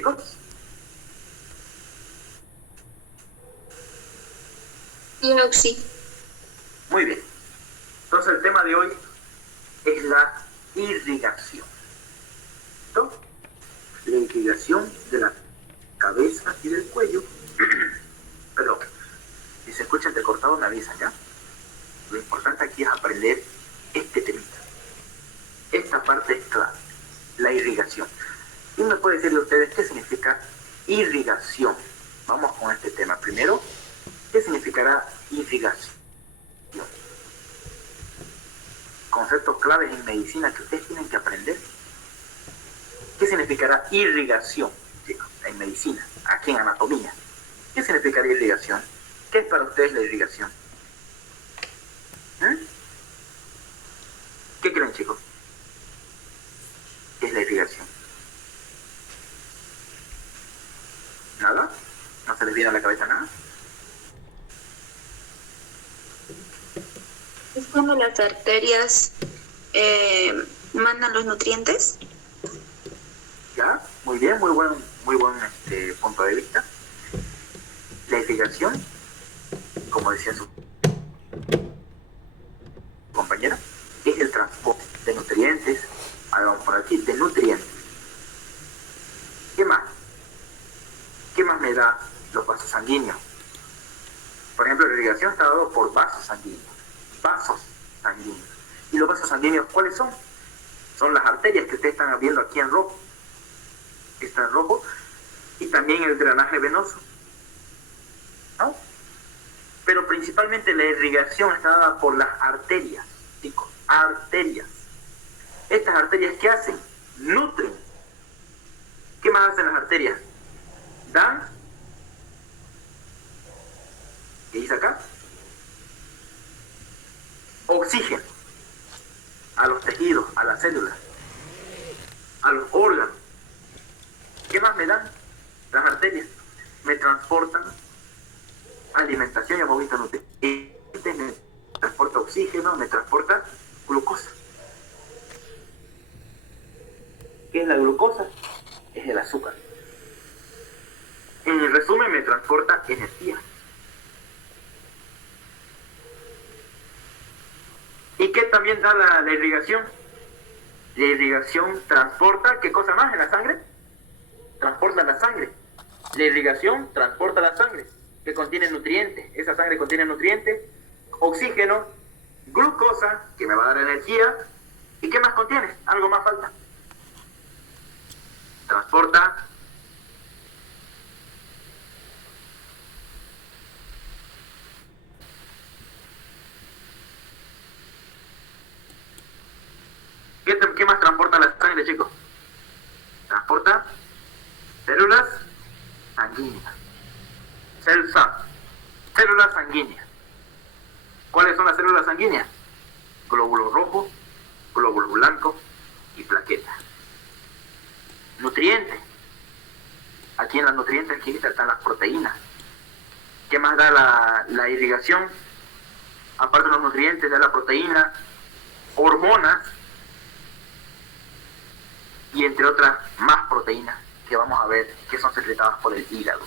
chicos? Sí. Muy bien. Entonces el tema de hoy es la irrigación. ¿Listo? La irrigación de la cabeza y del cuello. Perdón. Si se escucha entrecortado me avisan, ¿ya? Lo importante aquí es aprender este temita. Esta parte es clave. La irrigación. ¿Quién me puede decirle a ustedes qué significa irrigación? Vamos con este tema. Primero, ¿qué significará irrigación? Conceptos claves en medicina que ustedes tienen que aprender. ¿Qué significará irrigación, chicos, en medicina? Aquí en anatomía. ¿Qué significará irrigación? ¿Qué es para ustedes la irrigación? ¿Qué creen, chicos? ¿Qué es la irrigación? ¿Nada? ¿No se les viene a la cabeza nada? Es cuando las arterias mandan los nutrientes. Ya, muy bien, muy buen punto de vista. La irrigación, como decía su compañera, es el transporte de nutrientes, ahora vamos a poner aquí, de nutrientes. ¿Qué más? ¿Qué más me da los vasos sanguíneos? Por ejemplo, la irrigación está dado por vasos sanguíneos. Vasos sanguíneos. ¿Y los vasos sanguíneos cuáles son? Son las arterias que ustedes están viendo aquí en rojo. Está en rojo. Y también el drenaje venoso. ¿No? Pero principalmente la irrigación está dada por las arterias, chicos. Arterias. Estas arterias, ¿qué hacen? Nutren. ¿Qué más hacen las arterias? Dan. ¿Qué dice acá? Oxígeno a los tejidos, a las células, a los órganos. ¿Qué más me dan? Las arterias me transportan alimentación, ya hemos visto nutrientes, me transporta oxígeno, me transporta glucosa. ¿Qué es la glucosa? Es el azúcar. En resumen, me transporta energía. ¿Y qué también da la irrigación? La irrigación transporta, ¿qué cosa más en la sangre? Transporta la sangre. La irrigación transporta la sangre, que contiene nutrientes. Esa sangre contiene nutrientes, oxígeno, glucosa, que me va a dar energía. ¿Y qué más contiene? Algo más falta. Transporta ¿Qué más transporta la sangre, chicos? Transporta células sanguíneas. Células sanguíneas. ¿Cuáles son las células sanguíneas? Glóbulos rojos, glóbulos blancos y plaquetas. Nutrientes. Aquí en los nutrientes aquí están las proteínas. ¿Qué más da la irrigación? Aparte de los nutrientes, da la proteína, hormonas, y entre otras más proteínas que vamos a ver que son secretadas por el hígado.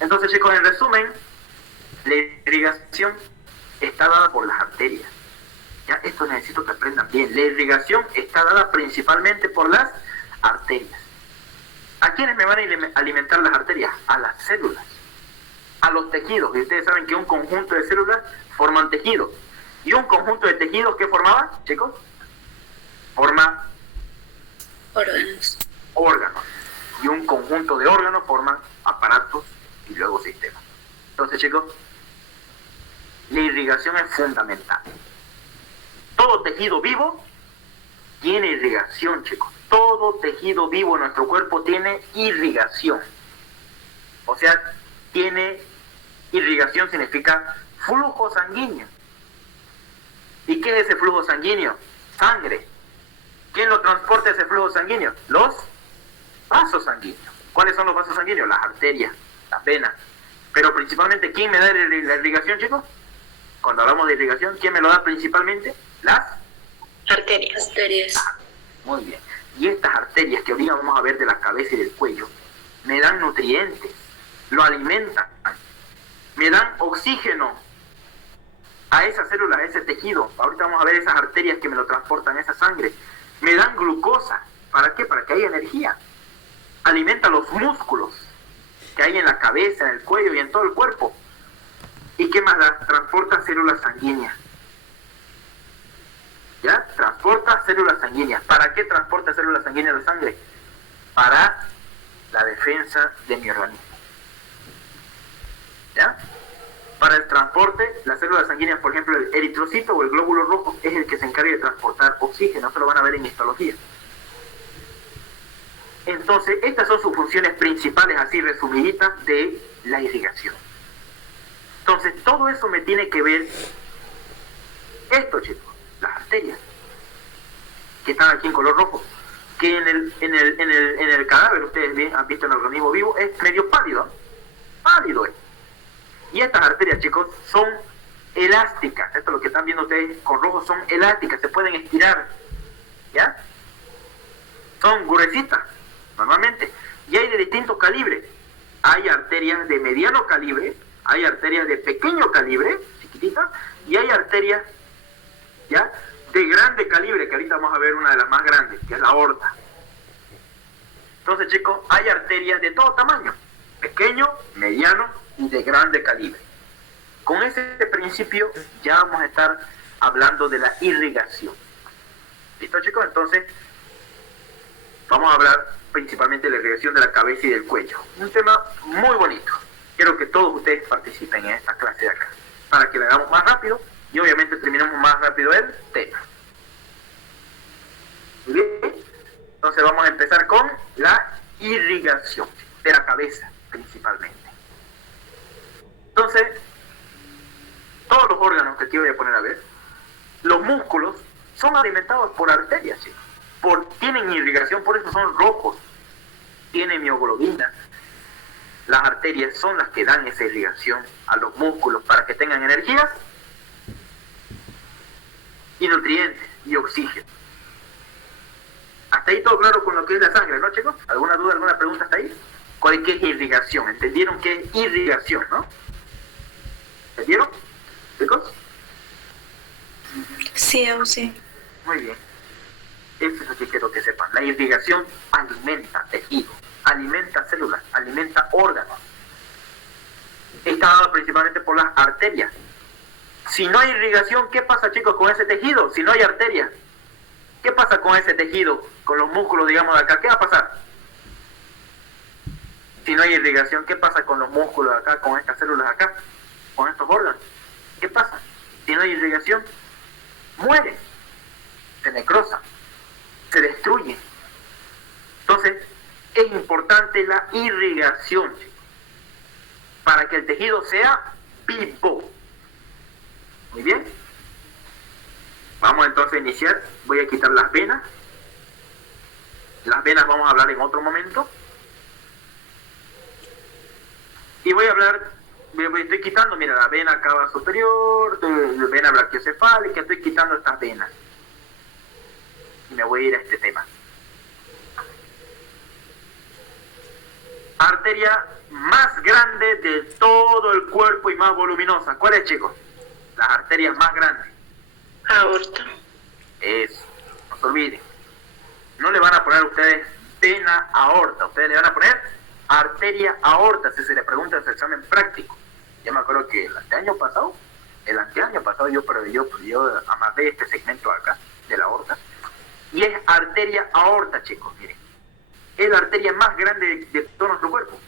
Entonces, chicos, en resumen, la irrigación está dada por las arterias. Ya, esto necesito que aprendan bien. La irrigación está dada principalmente por las arterias. ¿A quiénes me van a alimentar las arterias? A las células, a los tejidos. Y ustedes saben que un conjunto de células forman tejidos. ¿Y un conjunto de tejidos qué formaba, chicos? Forma órganos. Y un conjunto de órganos forman aparatos y luego sistemas. Entonces, chicos, la irrigación es fundamental. Todo tejido vivo tiene irrigación, chicos. Todo tejido vivo en nuestro cuerpo tiene irrigación. O sea, tiene irrigación significa flujo sanguíneo. ¿Y qué es ese flujo sanguíneo? Sangre. ¿Quién lo transporta ese flujo sanguíneo? Los vasos sanguíneos. ¿Cuáles son los vasos sanguíneos? Las arterias, las venas. Pero principalmente, ¿quién me da la irrigación, chicos? Cuando hablamos de irrigación, ¿quién me lo da principalmente? Las arterias. Muy bien. y estas arterias que ahorita vamos a ver de la cabeza y del cuello, me dan nutrientes, lo alimentan, me dan oxígeno a esas células, a ese tejido. Ahorita vamos a ver esas arterias que me lo transportan, esa sangre. Me dan glucosa. ¿Para qué? Para que haya energía. Alimenta los músculos que hay en la cabeza, en el cuello y en todo el cuerpo. ¿Y qué más da? Transporta células sanguíneas. ¿Ya? Transporta células sanguíneas. ¿Para qué transporta células sanguíneas la sangre? Para la defensa de mi organismo. ¿Ya? Para el transporte, las células sanguíneas, por ejemplo, el eritrocito o el glóbulo rojo es el que se encarga de transportar oxígeno. Eso lo van a ver en histología. Entonces, estas son sus funciones principales, así resumiditas, de la irrigación. Entonces, todo eso me tiene que ver esto, chicos, las arterias, que están aquí en color rojo, que en el cadáver, ustedes bien han visto en el organismo vivo, es medio pálido, pálido es. Y estas arterias, chicos, son elásticas. Esto es lo que están viendo ustedes con rojo, son elásticas, se pueden estirar, ¿ya? Son gruesitas, normalmente, y hay de distintos calibres. Hay arterias de mediano calibre, hay arterias de pequeño calibre, chiquititas, y hay arterias, ¿ya?, de grande calibre, que ahorita vamos a ver una de las más grandes, que es la aorta. Entonces, chicos, hay arterias de todo tamaño, pequeño, mediano y de grande calibre. Con ese principio ya vamos a estar hablando de la irrigación. ¿Listo, chicos? Entonces, vamos a hablar principalmente de la irrigación de la cabeza y del cuello. Un tema muy bonito. Quiero que todos ustedes participen en esta clase de acá, para que la hagamos más rápido y obviamente terminemos más rápido el tema. Muy bien. Entonces vamos a empezar con la irrigación de la cabeza principalmente. Entonces, todos los órganos que aquí voy a poner a ver, los músculos son alimentados por arterias, chicos. Tienen irrigación, por eso son rojos. Tienen mioglobina. Las arterias son las que dan esa irrigación a los músculos para que tengan energía y nutrientes y oxígeno. Hasta ahí todo claro con lo que es la sangre, ¿no, chicos? ¿Alguna duda, alguna pregunta hasta ahí? ¿Qué es irrigación? ¿Entendieron qué es irrigación, no? ¿Entendieron, chicos? Sí, aún sí. Muy bien. Eso es lo que quiero que sepan. La irrigación alimenta tejido, alimenta células, alimenta órganos. Está dada principalmente por las arterias. Si no hay irrigación, ¿qué pasa, chicos, con ese tejido? Si no hay arterias, ¿qué pasa con ese tejido? Con los músculos, digamos, de acá. ¿Qué va a pasar? Si no hay irrigación, ¿qué pasa con los músculos de acá, con estas células de acá, con estos órganos? ¿Qué pasa? Si no hay irrigación, muere, se necrosa, se destruye. Entonces, es importante la irrigación, chicos, para que el tejido sea vivo. Muy bien. Vamos entonces a iniciar. Voy a quitar las venas. Las venas vamos a hablar en otro momento. Y voy a hablar, estoy quitando, mira, la vena cava superior, la vena brachiocefálica, estoy quitando estas venas. Y me voy a ir a este tema. Arteria más grande de todo el cuerpo y más voluminosa. ¿Cuál es, chicos? Las arterias más grandes. Aorta. Eso, no se olviden. No le van a poner a ustedes vena aorta, ustedes le van a poner arteria aorta, si se le pregunta en el examen práctico. Yo me acuerdo que el anteaño pasado yo amarré este segmento acá, de la aorta, y es arteria aorta, chicos, miren. Es la arteria más grande de todo nuestro cuerpo.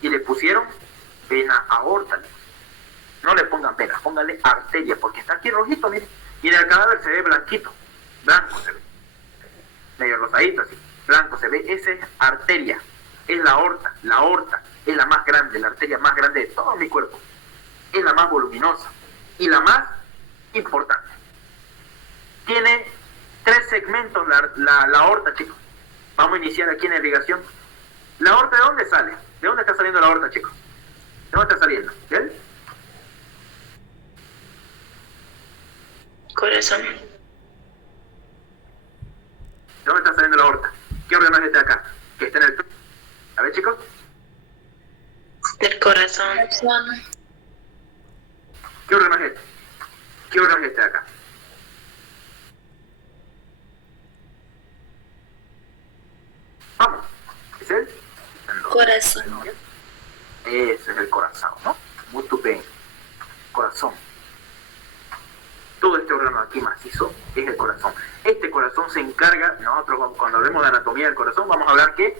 Y le pusieron vena aorta. No le pongan vena, pónganle arteria, porque está aquí rojito, miren. Y en el cadáver se ve blanquito, blanco se ve. Medio rosadito así, blanco se ve. Esa es arteria, es la aorta. La aorta es la más grande, la arteria más grande de todo mi cuerpo. Es la más voluminosa y la más importante. Tiene 3 segmentos la aorta, chicos. Vamos a iniciar aquí en la irrigación. ¿La aorta de dónde sale? ¿De dónde está saliendo la aorta, chicos? ¿De dónde está saliendo? ¿Bien? Corazón. ¿De dónde está saliendo la aorta? ¿Qué órgano es este de acá? Que está en el... A ver, chicos. Del corazón. ¿Qué órgano es este? ¿Qué órgano es este de acá? Vamos. ¿Es él? Corazón. Ese es el corazón, ¿no? Muy bien. Corazón. Todo este órgano aquí macizo es el corazón. Este corazón se encarga, nosotros cuando hablemos de anatomía del corazón vamos a hablar que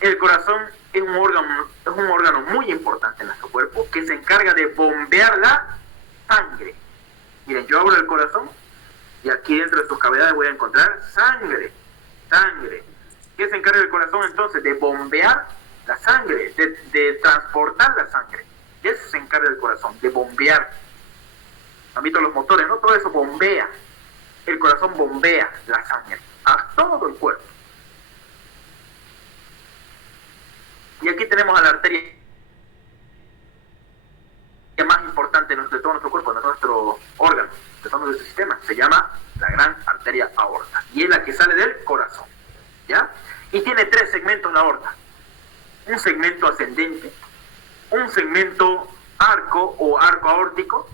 el corazón es un órgano muy importante en nuestro cuerpo que se encarga de bombear la sangre. Miren, yo abro el corazón y aquí dentro de sus cavidades voy a encontrar sangre. Sangre. ¿Qué se encarga el corazón entonces? De bombear la sangre, de transportar la sangre. De eso se encarga el corazón, de bombear. Han visto los motores, ¿no? Todo eso bombea. El corazón bombea la sangre a todo el cuerpo. Y aquí tenemos a la arteria más importante de todo nuestro cuerpo, de nuestro órgano, de todo nuestro sistema. Se llama la gran arteria aorta. Y es la que sale del corazón. ¿Ya? Y tiene 3 segmentos la aorta. Un segmento ascendente, un segmento arco o arco aórtico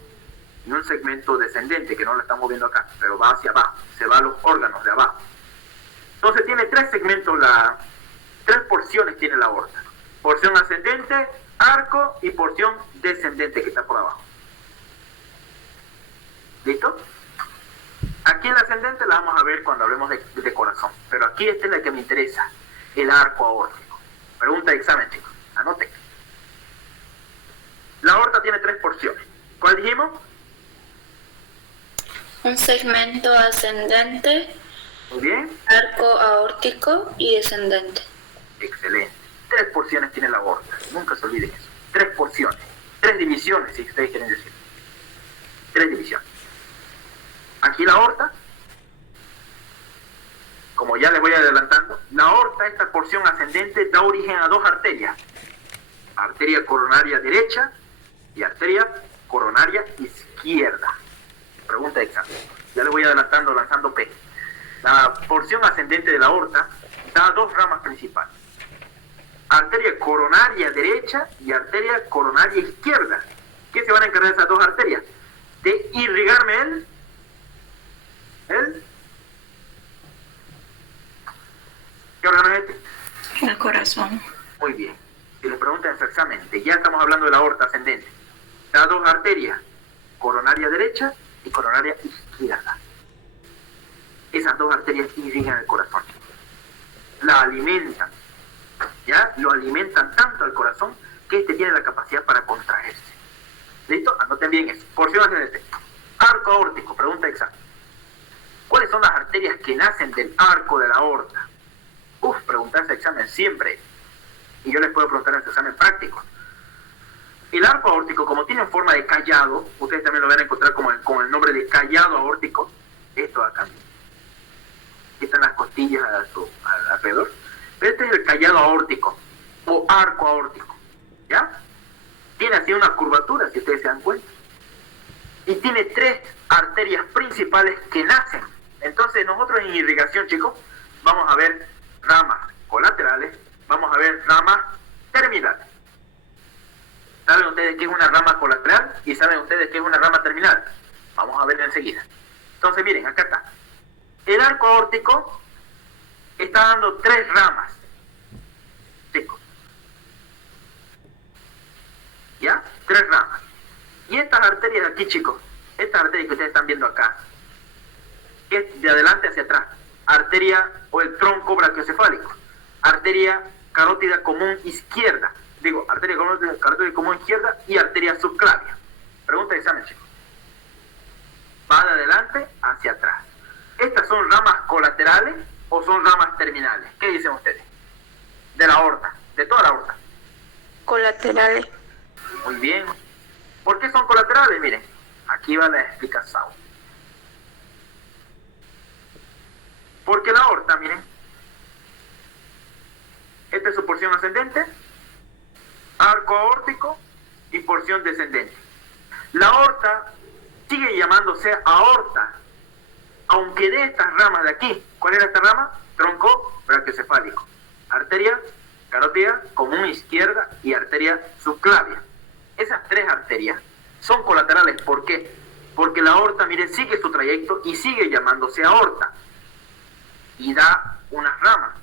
y un segmento descendente, que no lo estamos viendo acá, pero va hacia abajo, se va a los órganos de abajo. Entonces tiene 3 segmentos, 3 porciones tiene la aorta. Porción ascendente, arco y porción descendente que está por abajo. ¿Listo? Aquí en la ascendente la vamos a ver cuando hablemos de corazón, pero aquí esta es la que me interesa, el arco aórtico. Pregunta de examen, chicos. Anoten. La aorta tiene 3 porciones. ¿Cuál dijimos? Un segmento ascendente, Muy bien. arco aórtico y descendente. Excelente. 3 porciones tiene la aorta. Nunca se olviden eso. 3 porciones. 3 divisiones, si ustedes quieren decir. 3 divisiones. Aquí la aorta, como ya les voy adelantando, la aorta, esta porción ascendente, da origen a 2 arterias. Arteria coronaria derecha y arteria coronaria izquierda. Pregunta de examen. Ya les voy adelantando, lanzando P. La porción ascendente de la aorta da 2 ramas principales. Arteria coronaria derecha y arteria coronaria izquierda. ¿Qué se van a encargar de esas 2 arterias? De irrigarme el ¿qué órgano es este? El corazón. Muy bien. Si les preguntan en su examen, ya estamos hablando de la aorta ascendente. Da 2 arterias, coronaria derecha y coronaria izquierda. Esas 2 arterias irrigan el corazón. La alimentan. ¿Ya? Lo alimentan tanto al corazón que este tiene la capacidad para contraerse. ¿Listo? Anoten bien eso. Porción ascendente. Arco aórtico. Pregunta de examen. ¿Cuáles son las arterias que nacen del arco de la aorta? Preguntarse examen siempre. Y yo les puedo preguntar en este examen práctico. El arco aórtico, como tiene forma de callado, ustedes también lo van a encontrar con el nombre de callado aórtico. Esto acá. Aquí están las costillas alrededor. Pero este es el callado aórtico o arco aórtico. ¿Ya? Tiene así una curvatura, si ustedes se dan cuenta. Y tiene 3 arterias principales que nacen. Entonces nosotros en irrigación, chicos, vamos a ver ramas colaterales, vamos a ver ramas terminales. ¿Saben ustedes qué es una rama colateral? ¿Y saben ustedes qué es una rama terminal? Vamos a verlo enseguida. Entonces miren, acá está. El arco aórtico está dando 3 ramas. Chicos. ¿Ya? 3 ramas. Y estas arterias de aquí, chicos, estas arterias que ustedes están viendo acá, que es de adelante hacia atrás, arteria o el tronco brachiocefálico, arteria carótida común izquierda, arteria carótida común izquierda y arteria subclavia. Pregunta de examen, chicos. Va de adelante hacia atrás. ¿Estas son ramas colaterales o son ramas terminales? ¿Qué dicen ustedes? De la aorta, de toda la aorta. Colaterales. Muy bien. ¿Por qué son colaterales? Miren, aquí va la explicación. Porque la aorta, miren, esta es su porción ascendente, arco aórtico y porción descendente. La aorta sigue llamándose aorta, aunque de estas ramas de aquí ¿Cuál era esta rama? Tronco brachiocefálico. Arteria carótida común izquierda y arteria subclavia. Esas tres arterias son colaterales. ¿Por qué? Porque la aorta, mire, sigue su trayecto y sigue llamándose aorta. Y da una rama.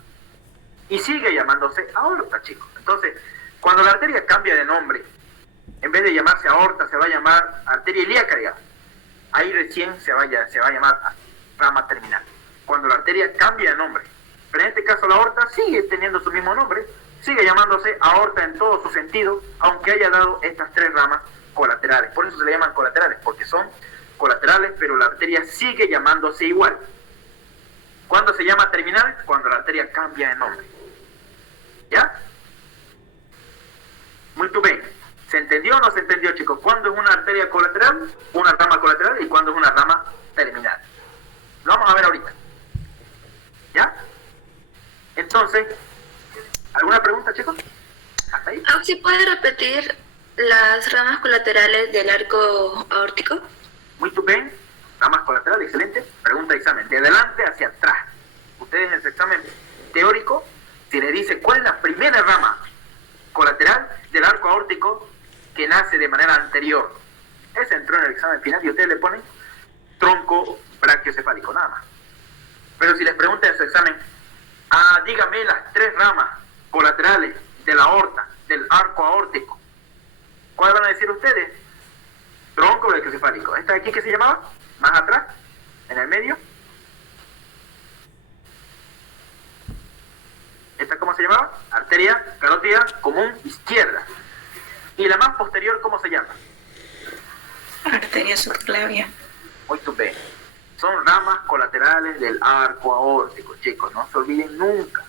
Y sigue llamándose aorta, chicos. Entonces, cuando la arteria cambia de nombre, en vez de llamarse aorta, se va a llamar arteria ilíaca, digamos. Ahí recién se va a llamar rama terminal. Cuando la arteria cambia de nombre. Pero en este caso la aorta sigue teniendo su mismo nombre, sigue llamándose aorta en todo su sentido, aunque haya dado estas tres ramas colaterales. Por eso se le llaman colaterales, porque son colaterales, pero la arteria sigue llamándose igual. ¿Cuándo se llama terminal? Cuando la arteria cambia de nombre. ¿Ya? Muy bien. ¿Se entendió o no se entendió, chicos? ¿Cuándo es una arteria colateral, una rama colateral, y cuándo es una rama terminal? Lo vamos a ver ahorita. ¿Ya? Entonces, ¿alguna pregunta, chicos? ¿Hasta ahí? ¿Sí puede repetir las ramas colaterales del arco aórtico? Muy bien. Ramas colaterales, excelente. Pregunta de examen. De adelante hacia atrás. Ustedes en su examen teórico, si les dice cuál es la primera rama colateral del arco aórtico que nace de manera anterior. Ese entró en el examen final y ustedes le ponen tronco brachiocefálico, nada más. Pero si les preguntan en su examen, dígame las tres ramas colaterales de la aorta, del arco aórtico, ¿cuál van a decir ustedes? Tronco brachiocefálico. ¿Esta de aquí qué se llamaba? Más atrás, en el medio. ¿Esta cómo se llamaba? Arteria carótida común izquierda. ¿Y la más posterior cómo se llama? Arteria subclavia. Muy bien. Son ramas colaterales del arco aórtico, chicos, no se olviden nunca.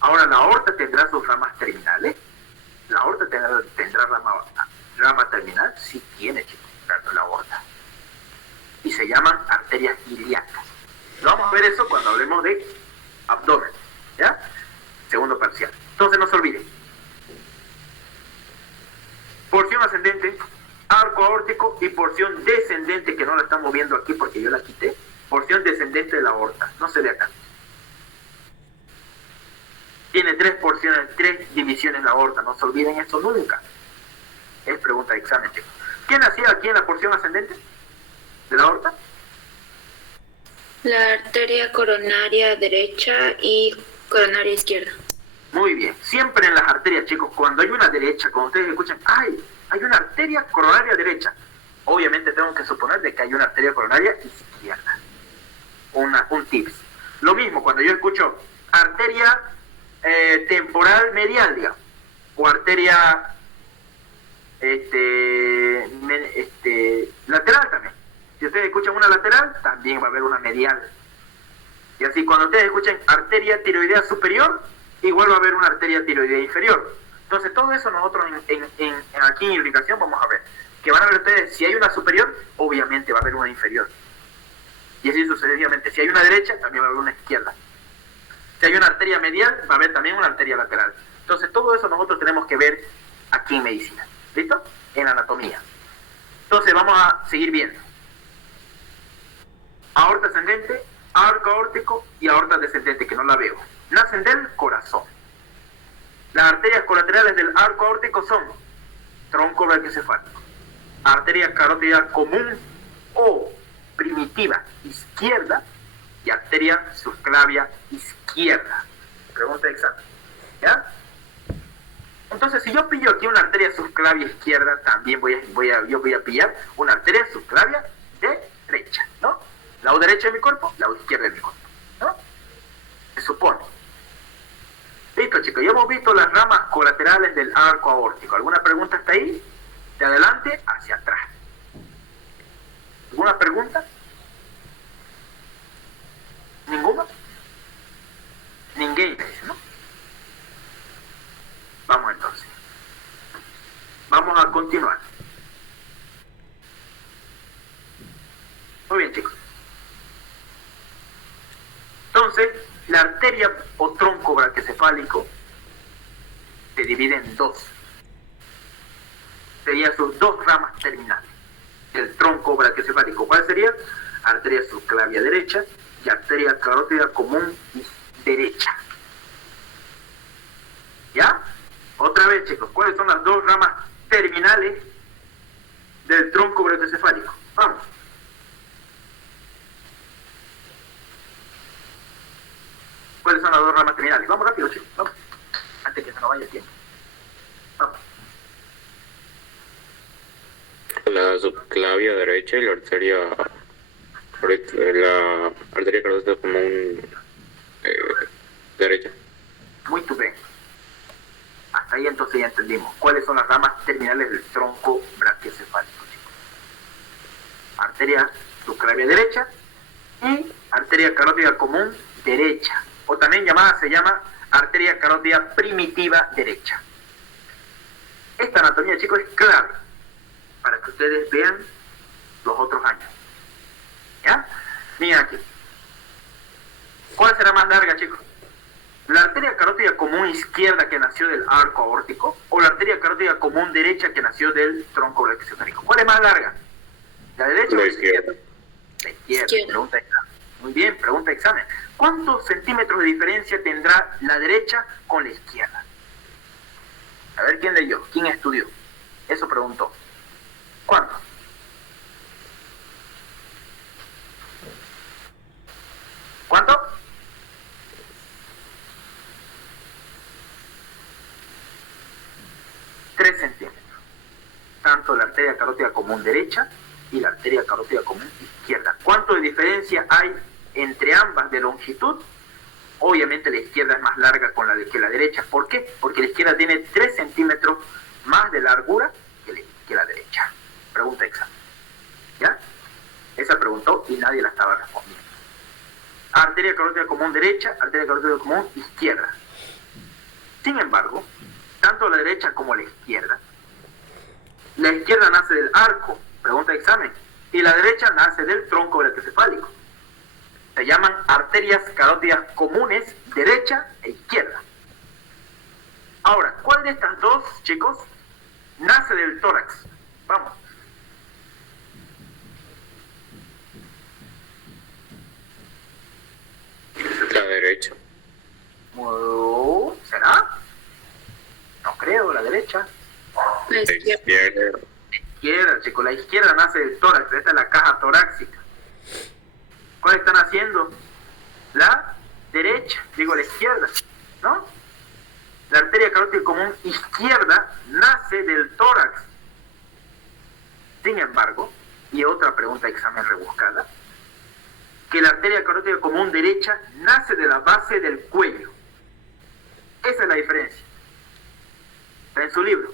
Ahora, la aorta tendrá sus ramas terminales. La aorta tendrá rama terminal. Sí tiene, chicos, la aorta. Y se llaman arterias ilíacas. Vamos a ver eso cuando hablemos de abdomen. ¿Ya? Segundo parcial. Entonces no se olviden. Porción ascendente, arco aórtico, y porción descendente, que no la estamos viendo aquí porque yo la quité. Porción descendente de la aorta. No se ve acá. Tiene tres porciones, tres divisiones la aorta. No se olviden eso nunca. Es pregunta de examen, chicos. ¿Quién nacía aquí en la porción ascendente de la aorta? La arteria coronaria derecha y coronaria izquierda. Muy bien. Siempre en las arterias, chicos, cuando hay una derecha, cuando ustedes escuchan, hay una arteria coronaria derecha, obviamente tengo que suponer de que hay una arteria coronaria izquierda. Un tips. Lo mismo cuando yo escucho arteria temporal medial, digamos, o arteria lateral también. Si ustedes escuchan una lateral, también va a haber una medial. Y así, cuando ustedes escuchen arteria tiroidea superior, igual va a haber una arteria tiroidea inferior. Entonces, todo eso nosotros aquí en irrigación vamos a ver. Que van a ver ustedes, si hay una superior, obviamente va a haber una inferior. Y así sucesivamente. Si hay una derecha, también va a haber una izquierda. Si hay una arteria medial, va a haber también una arteria lateral. Entonces, todo eso nosotros tenemos que ver aquí en medicina. ¿Listo? En anatomía. Entonces, vamos a seguir viendo. Aorta ascendente, arco aórtico y aorta descendente, que no la veo. Nacen del corazón. Las arterias colaterales del arco aórtico son tronco brachiocefálico, arteria carótida común o primitiva izquierda y arteria subclavia izquierda. Pregunta de examen. ¿Ya? Entonces, si yo pillo aquí una arteria subclavia izquierda, también yo voy a pillar una arteria subclavia derecha, ¿no? Lado derecho de mi cuerpo, lado izquierdo de mi cuerpo, ¿no? Se supone. Listo, chicos, ya hemos visto las ramas colaterales del arco aórtico. ¿Alguna pregunta hasta ahí? De adelante hacia atrás. ¿Alguna pregunta? ¿Ninguna? Ninguém, ¿no? Vamos entonces. Vamos a continuar. Muy bien, chicos. Entonces, la arteria o tronco brachiocefálico se divide en dos. Serían sus dos ramas terminales. El tronco brachiocefálico, ¿cuál sería? Arteria subclavia derecha y arteria carótida común derecha. ¿Ya? Otra vez, chicos, ¿cuáles son las dos ramas terminales del tronco brachiocefálico? Vamos. ¿Cuáles son las dos ramas terminales? Vamos rápido, chicos, vamos. Antes que se nos vaya el tiempo. Vamos. La subclavia derecha y la arteria carótida común derecha. Muy bien. Hasta ahí entonces ya entendimos. ¿Cuáles son las ramas terminales del tronco brachiocefálico, chicos? Arteria subclavia derecha y arteria carótida común derecha. O también se llama arteria carótida primitiva derecha. Esta anatomía, chicos, es clave para que ustedes vean los otros años. ¿Ya? Miren aquí. ¿Cuál será más larga, chicos? ¿La arteria carótida común izquierda que nació del arco aórtico o la arteria carótida común derecha que nació del tronco brachiocefálico? ¿Cuál es más larga? ¿La derecha o la izquierda? La izquierda. Pregunta de examen. Muy bien, pregunta de examen. ¿Cuántos centímetros de diferencia tendrá la derecha con la izquierda? A ver, ¿quién leyó? ¿Quién estudió? Eso preguntó. ¿Cuánto? ¿Cuánto? Tanto la arteria carótida común derecha y la arteria carótida común izquierda. ¿Cuánto de diferencia hay entre ambas de longitud? Obviamente la izquierda es más larga que la derecha. ¿Por qué? Porque la izquierda tiene 3 centímetros más de largura que la derecha. Pregunta examen. ¿Ya? Esa preguntó y nadie la estaba respondiendo. Arteria carótida común derecha, arteria carótida común izquierda. Sin embargo, tanto la derecha como la izquierda nace del arco, pregunta de examen, y la derecha nace del tronco brachiocefálico. Se llaman arterias carótidas comunes derecha e izquierda. Ahora, ¿cuál de estas dos, chicos, nace del tórax? Vamos. La derecha. ¿Será? No creo, la derecha. La izquierda. Izquierda, chicos, la izquierda nace del tórax, esta es la caja torácica. ¿Cuál están haciendo? La derecha, digo la izquierda, ¿no? La arteria carótida común izquierda nace del tórax. Sin embargo, y otra pregunta de examen rebuscada, que la arteria carótida común derecha nace de la base del cuello. Esa es la diferencia. Está en su libro.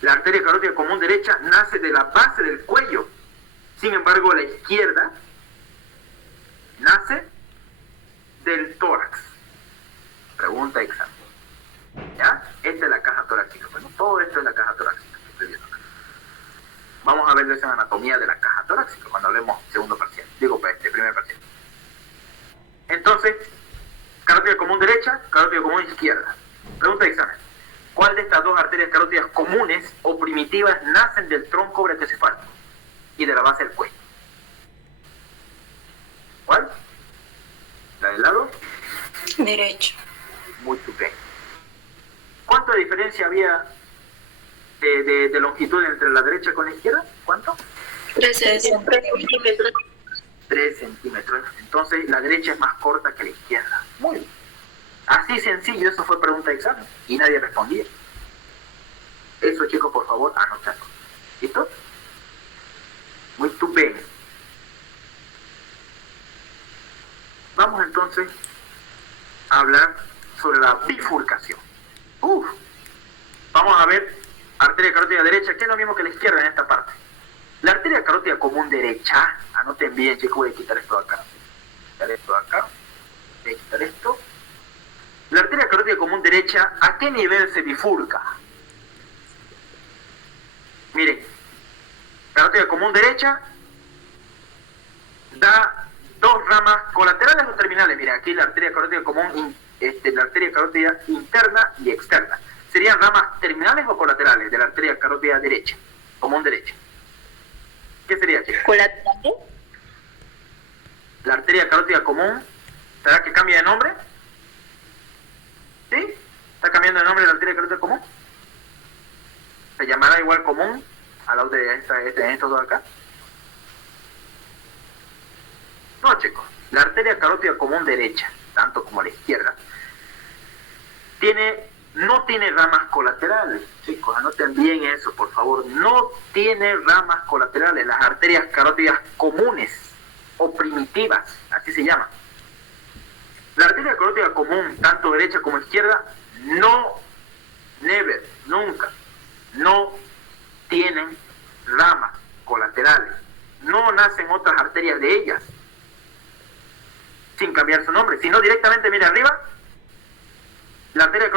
La arteria carótida común derecha nace de la base del cuello. Sin embargo, la izquierda nace del tórax. Pregunta de examen. ¿Ya? Esta es la caja torácica. Bueno, todo esto es la caja torácica que estoy viendo acá. Vamos a ver esa anatomía de la caja torácica cuando hablemos segundo parcial. Digo, primer parcial. Entonces, carótida común derecha, carótida común izquierda. Pregunta de examen. ¿Cuál de estas dos arterias carótidas comunes o primitivas nacen del tronco brachiocefálico y de la base del cuello? ¿Cuál? ¿La del lado? Derecho. Muy bien. ¿Cuánto de diferencia había de longitud entre la derecha con la izquierda? ¿Cuánto? 3 centímetros. 3 centímetros. Entonces la derecha es más corta que la izquierda. Muy bien. Así sencillo, eso fue pregunta de examen y nadie respondía. Eso, chicos, por favor, anotadlo. ¿Listo? Muy bien. Vamos entonces a hablar sobre la bifurcación. Vamos a ver arteria carótida derecha, que es lo mismo que la izquierda en esta parte. La arteria carótida común derecha, anoten bien, chicos, voy a quitar esto de acá. Quitar esto de acá. Voy a quitar esto. La arteria carótida común derecha, ¿a qué nivel se bifurca? Miren, carótida común derecha da dos ramas colaterales o terminales. Miren, aquí la arteria carótida común, la arteria carótida interna y externa. ¿Serían ramas terminales o colaterales de la arteria carótida derecha, común derecha? ¿Qué sería, chicos? ¿Colaterales? La arteria carótida común, ¿será que cambia de nombre? ¿Sí? ¿Está cambiando de nombre la arteria carótida común? ¿Se llamará igual común a la de estos dos acá? No, chicos. La arteria carótida común derecha, tanto como la izquierda, no tiene ramas colaterales. Chicos, anoten bien eso, por favor. No tiene ramas colaterales. Las arterias carótidas comunes o primitivas, así se llaman. La arteria carótida común, tanto derecha como izquierda, nunca, no tienen ramas colaterales. No nacen otras arterias de ellas sin cambiar su nombre, sino directamente, mira arriba, la arteria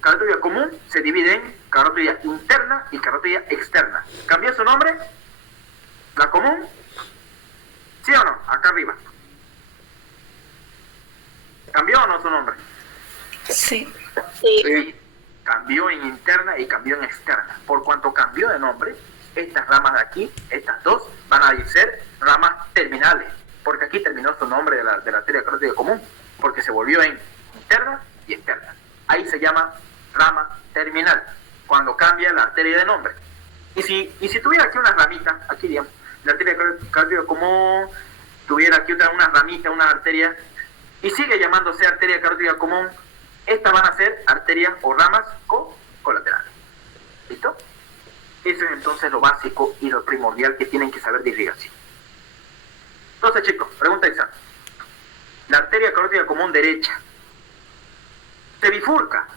carótida común se divide en carótida interna y carótida externa. ¿Cambió su nombre? ¿La común? ¿Sí o no? Acá arriba. ¿Cambió o no su nombre? Sí. Sí. Cambió en interna y cambió en externa. Por cuanto cambió de nombre, estas ramas de aquí, estas dos, van a ser ramas terminales, porque aquí terminó su nombre de la arteria carótida común, porque se volvió en interna y externa. Ahí se llama rama terminal, cuando cambia la arteria de nombre. Y si tuviera aquí unas ramitas, aquí digamos, la arteria carótida común, tuviera aquí unas ramitas, unas arterias, y sigue llamándose arteria carótida común, estas van a ser arterias o ramas colaterales. ¿Listo? Eso es entonces lo básico y lo primordial que tienen que saber de irrigación. Entonces, chicos, pregunta examen. La arteria carótida común derecha se bifurca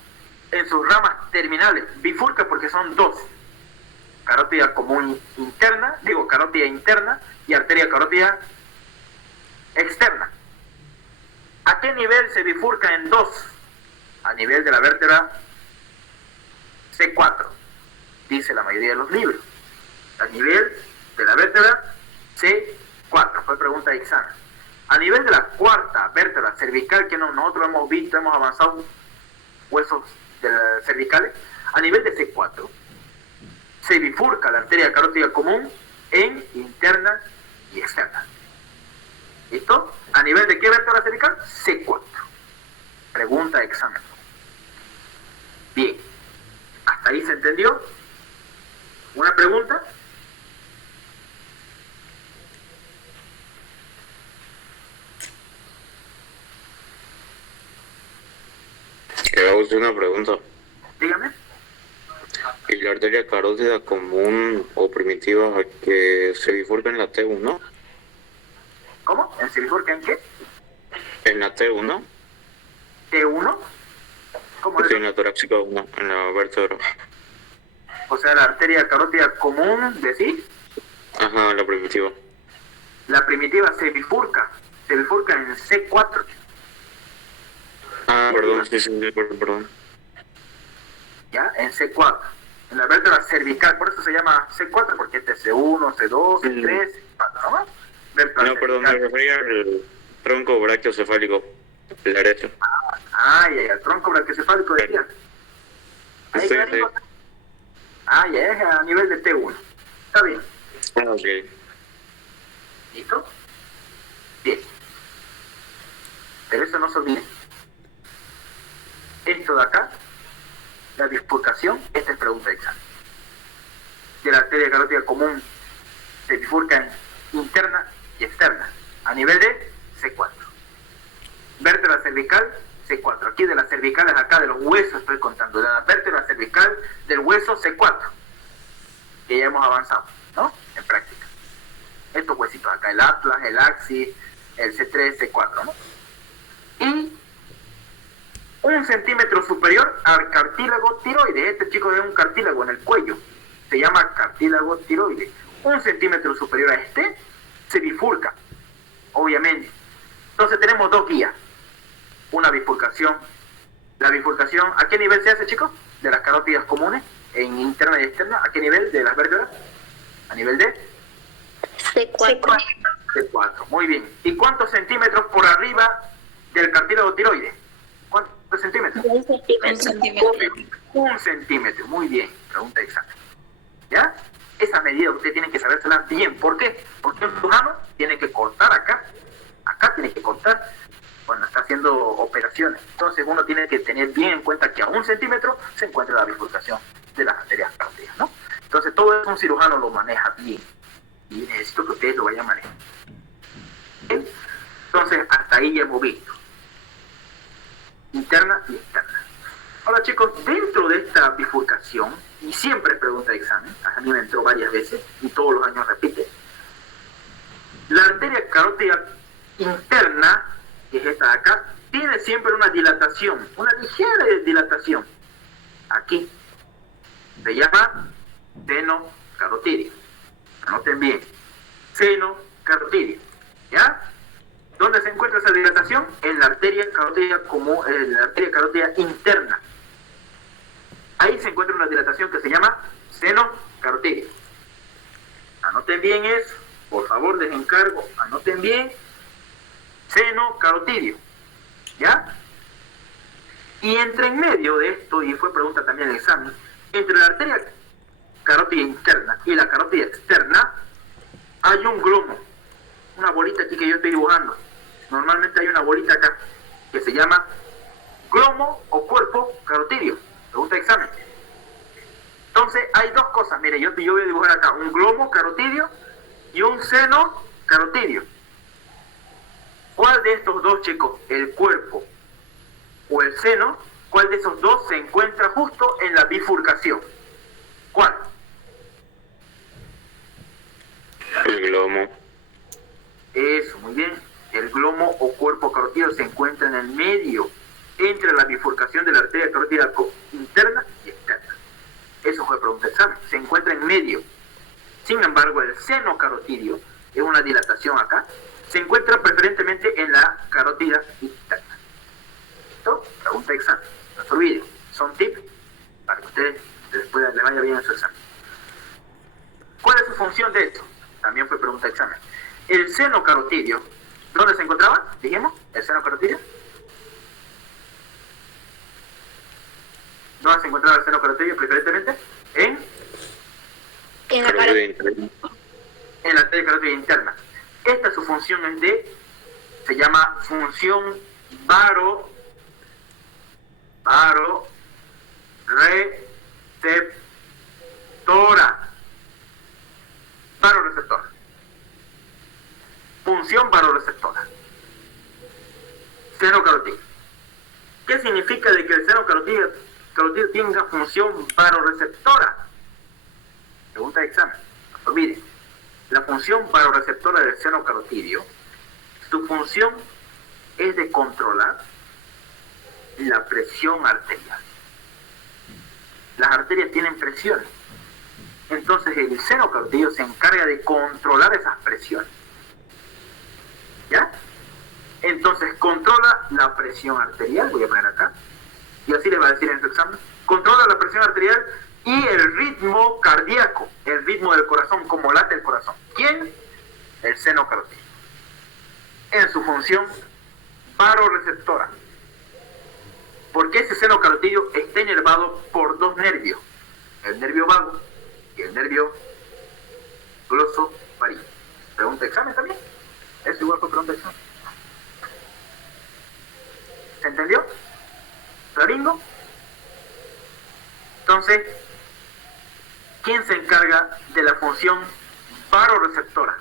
en sus ramas terminales. Bifurca porque son dos. Carótida común interna, carótida interna y arteria carótida externa. ¿A qué nivel se bifurca en dos? A nivel de la vértebra C4, dice la mayoría de los libros. A nivel de la vértebra C4, fue pregunta de examen. A nivel de la cuarta vértebra cervical, que nosotros hemos visto, hemos avanzado huesos cervicales, a nivel de C4, se bifurca la arteria carótida común en interna y externa. ¿Listo? ¿A nivel de qué vértebra cervical? C4. Pregunta de examen. Bien. ¿Hasta ahí se entendió? ¿Una pregunta? Le hago usted una pregunta. Dígame. ¿Y la arteria carótida común o primitiva que se bifurca en la T1? ¿Cómo? ¿Se bifurca en qué? En la T1. ¿T1? ¿Cómo es? En la torácica 1, en la vértebra. O sea, la arteria carótida común, ¿decís? Ajá, la primitiva. La primitiva se bifurca en C4. Ah, perdón, sí, perdón. ¿Ya? En C4. En la vértebra cervical, por eso se llama C4, porque este es C1, C2, C3, C4, ¿no? No, perdón, me refería al tronco brachiocefálico, el derecho. Ya, el tronco brachiocefálico decía. Ahí Sí. ya es a nivel de T1. Está bien. Ok. ¿Listo? Bien. Pero eso no se olvide. Esto de acá, la bifurcación, esta es pregunta de examen. De la arteria carótida común se bifurca en interna y externa, a nivel de C4. Vértebra cervical, C4. Aquí de las cervicales, acá de los huesos estoy contando, de la vértebra cervical del hueso C4, que ya hemos avanzado, ¿no? En práctica. Estos huesitos acá, el atlas, el axis, el C3, C4, ¿no? Y 1 centímetro superior al cartílago tiroide. Este chico tiene un cartílago en el cuello, se llama cartílago tiroide. 1 centímetro superior a este se bifurca, obviamente. Entonces tenemos dos guías. Una bifurcación. La bifurcación, ¿a qué nivel se hace, chicos? De las carótidas comunes, en interna y externa. ¿A qué nivel de las vértebras? A nivel de C4. C4, muy bien. ¿Y cuántos centímetros por arriba del cartílago tiroide? ¿Cuántos centímetros? 1 centímetro. 1 centímetro, muy bien. Pregunta exacta. ¿Ya? Esa medida usted tiene que sabérsela bien. ¿Por qué? Porque un cirujano tiene que cortar acá Acá tiene que cortar cuando está haciendo operaciones. Entonces uno tiene que tener bien en cuenta que a 1 centímetro se encuentra la bifurcación de las arterias carotídeas, ¿no? Entonces todo eso un cirujano lo maneja bien y necesito que ustedes lo vayan a manejar. ¿Okay? Entonces hasta ahí ya hemos visto interna y externa. Ahora chicos, dentro de esta bifurcación, y siempre es pregunta de examen, a mí me entró varias veces y todos los años repite, la arteria carótida interna, que es esta de acá, tiene siempre una dilatación, una ligera dilatación. Aquí se llama seno carotídeo. Anoten bien, seno carotídeo. ¿Ya? ¿Dónde se encuentra esa dilatación? En la arteria carótida la arteria carótida interna. Ahí se encuentra una dilatación que se llama seno carotídeo. Anoten bien eso, por favor, les encargo, anoten bien, seno carotídeo. ¿Ya? Y entre en medio de esto, y fue pregunta también en el examen, entre la arteria carótida interna y la carótida externa, hay un glomo, una bolita aquí que yo estoy dibujando. Normalmente hay una bolita acá, que se llama glomo o cuerpo carotídeo. Pregunta de examen. Entonces, hay dos cosas. Mire, yo voy a dibujar acá un glomo carotídeo y un seno carotídeo. ¿Cuál de estos dos, chicos, el cuerpo o el seno, cuál de esos dos se encuentra justo en la bifurcación? ¿Cuál? El glomo. Eso, muy bien. El glomo o cuerpo carotídeo se encuentra en el medio entre la bifurcación de la arteria carótida interna y externa. Eso fue pregunta de examen. Se encuentra en medio. Sin embargo, el seno carotídeo es una dilatación acá. Se encuentra preferentemente en la carótida interna. ¿Listo? Pregunta de examen. No se olviden. Son tips para que ustedes les vaya bien en su examen. ¿Cuál es su función de esto? También fue pregunta de examen. El seno carotídeo, ¿dónde se encontraba? Dijimos, el seno carotídeo. ¿Dónde se encontraba el seno carotídeo preferentemente? En En la Carotídeo. en la arteria carótida interna. Esta su función es se llama función baroreceptora. Baroreceptora. Función baroreceptora. Seno carotídeo. ¿Qué significa de que el seno carotídeo tenga función baroreceptora? Pregunta de examen. No se olviden. La función baroreceptora del seno carotídeo, su función es de controlar la presión arterial. Las arterias tienen presiones. Entonces el seno carotídeo se encarga de controlar esas presiones. ¿Ya? Entonces controla la presión arterial, voy a poner acá, y así le va a decir en su examen, controla la presión arterial y el ritmo cardíaco, el ritmo del corazón, como late el corazón. ¿Quién? El seno carotídeo. En su función baroreceptora. Porque ese seno carotídeo está inervado por dos nervios, el nervio vago y el nervio glosofaríngeo. Pregunta de examen también. Es igual que pregunta de examen. ¿Se entendió? ¿Claringo? Entonces, ¿quién se encarga de la función baroreceptora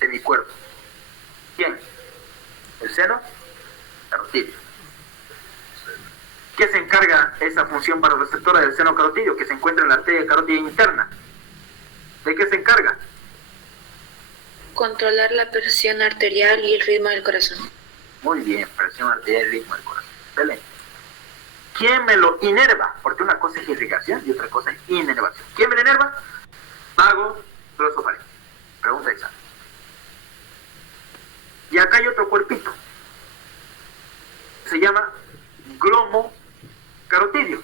de mi cuerpo? ¿Quién? ¿El seno carotídeo? ¿Qué se encarga esa función baroreceptora del seno carotídeo que se encuentra en la arteria carótida interna? ¿De qué se encarga? controlar la presión arterial y el ritmo del corazón. Muy bien, presión arterial y ritmo del corazón. Excelente. ¿Quién me lo inerva? Porque una cosa es irrigación y otra cosa es inervación. ¿Quién me lo inerva? Vago glosofaríngeo. Pregunta exacta. Y acá hay otro cuerpito. Se llama glomo carotídeo.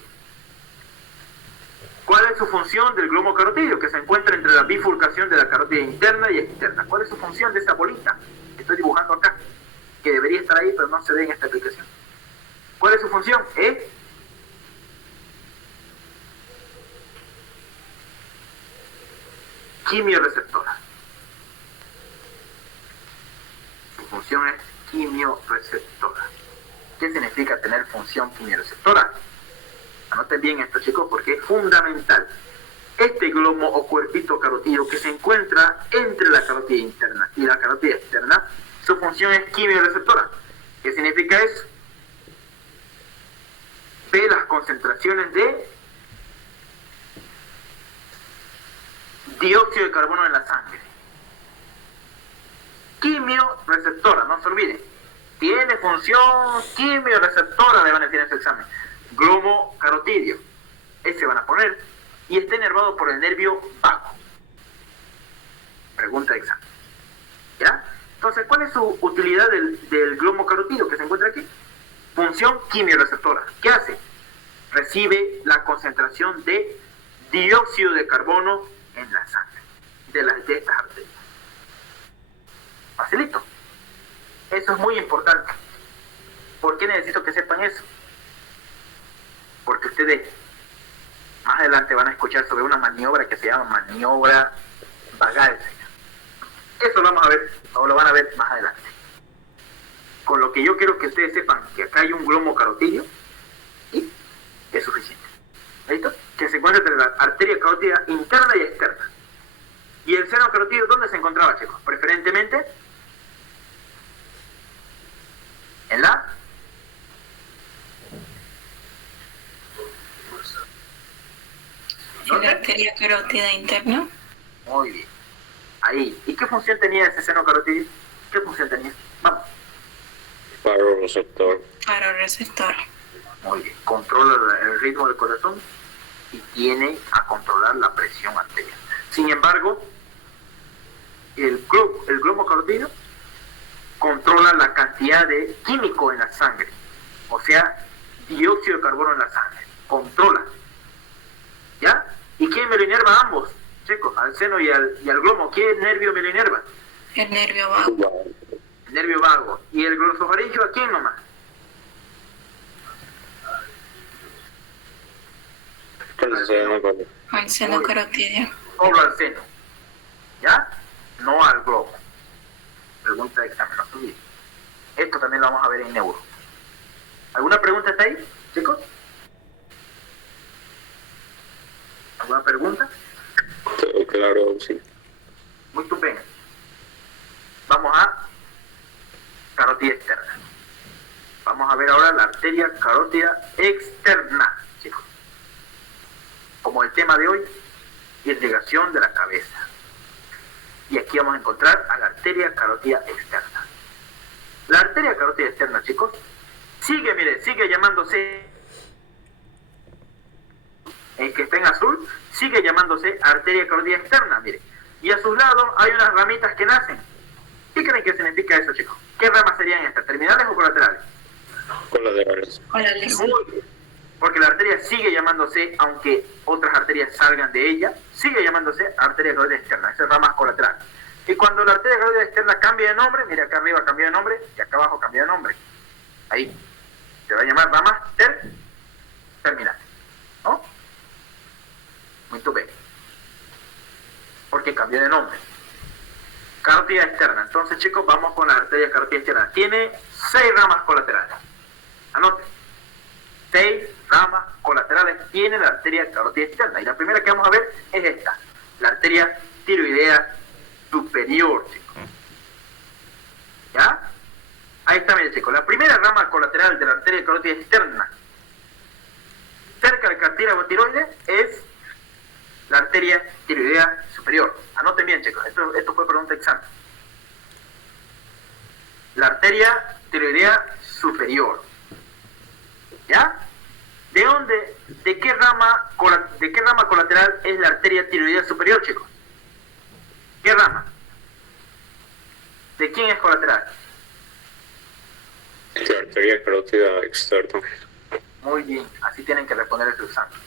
¿Cuál es su función del glomo carotídeo? Que se encuentra entre la bifurcación de la carótida interna y externa. ¿Cuál es su función de esa bolita que estoy dibujando acá? Que debería estar ahí, pero no se ve en esta aplicación. ¿Cuál es su función? Es quimioreceptora. función es quimioreceptora. ¿Qué significa tener función quimioreceptora? Anoten bien esto, chicos, porque es fundamental. Este glomo o cuerpito carotídeo que se encuentra entre la carótida interna y la carótida externa, su función es quimioreceptora. ¿Qué significa eso? Ve las concentraciones de dióxido de carbono en la sangre. Quimioreceptora, no se olviden. Tiene función quimioreceptora, le van a decir en su examen. Glomo carotídeo. Ese van a poner. Y está inervado por el nervio vago. Pregunta de examen. ¿Ya? Entonces, ¿cuál es su utilidad del glomo carotídeo que se encuentra aquí? Función quimioreceptora. ¿Qué hace? Recibe la concentración de dióxido de carbono en la sangre de estas arterias. Facilito. Eso es muy importante. ¿Por qué necesito que sepan eso? Porque ustedes más adelante van a escuchar sobre una maniobra que se llama maniobra vagal. Eso lo vamos a ver, o lo van a ver más adelante. Con lo que yo quiero que ustedes sepan que acá hay un glomo carotídeo y es suficiente. ¿Listo? Que se encuentra entre la arteria carótida interna y externa. ¿Y el seno carotídeo dónde se encontraba, chicos? Preferentemente en la arteria carótida interna. Muy bien. Ahí. ¿Y qué función tenía ese seno carotídeo? ¿Qué función tenía? Vamos. Faroreceptor. Faroreceptor. Muy bien. Controla el ritmo del corazón y tiene a controlar la presión arterial. Sin embargo, el glomo carotídeo controla la cantidad de químico en la sangre, o sea, dióxido de carbono en la sangre. Controla. ¿Ya? ¿Y quién me lo inerva? Ambos, chicos, al seno y al glomo. ¿Qué nervio me lo inerva? El nervio vago. El nervio vago. ¿Y el glosofaringio a quién nomás? Al seno carotídeo. Solo al seno. ¿Ya? No al globo. Pregunta de examen, no se olviden. Esto también lo vamos a ver en neuro. ¿Alguna pregunta está ahí, chicos? ¿Alguna pregunta? Todo claro, sí. Muy bien. Vamos a carótida externa. Vamos a ver ahora la arteria carótida externa, chicos. Como el tema de hoy, irrigación de la cabeza. Y aquí vamos a encontrar a la arteria carótida externa. La arteria carótida externa, chicos, sigue llamándose, el que está en azul, sigue llamándose arteria carótida externa, mire. Y a sus lados hay unas ramitas que nacen. ¿Qué creen que significa eso, chicos? ¿Qué ramas serían estas? ¿Terminales o colaterales? Colaterales. Porque la arteria sigue llamándose, aunque otras arterias salgan de ella, sigue llamándose arteria carótida externa, esas ramas colaterales. Y cuando la arteria carótida externa cambia de nombre, mira acá arriba cambia de nombre y acá abajo cambia de nombre. Ahí. Se va a llamar ramas terminales. ¿No? Muy bien. Porque cambió de nombre. Carótida externa. Entonces, chicos, vamos con la arteria carótida externa. Tiene 6 ramas colaterales. Anoten. 6 ramas colaterales tiene la arteria carótida externa. Y la primera que vamos a ver es esta. La arteria tiroidea superior, chicos. ¿Ya? Ahí está, miren, chicos. La primera rama colateral de la arteria carótida externa, cerca del cartílago tiroides, es la arteria tiroidea superior. Anoten bien, chicos. Esto fue pregunta de examen. La arteria tiroidea superior. ¿Ya? ¿De qué rama colateral es la arteria tiroidea superior, chicos? ¿Qué rama? ¿De quién es colateral? La arteria carótida externa. Muy bien, así tienen que responder el examen.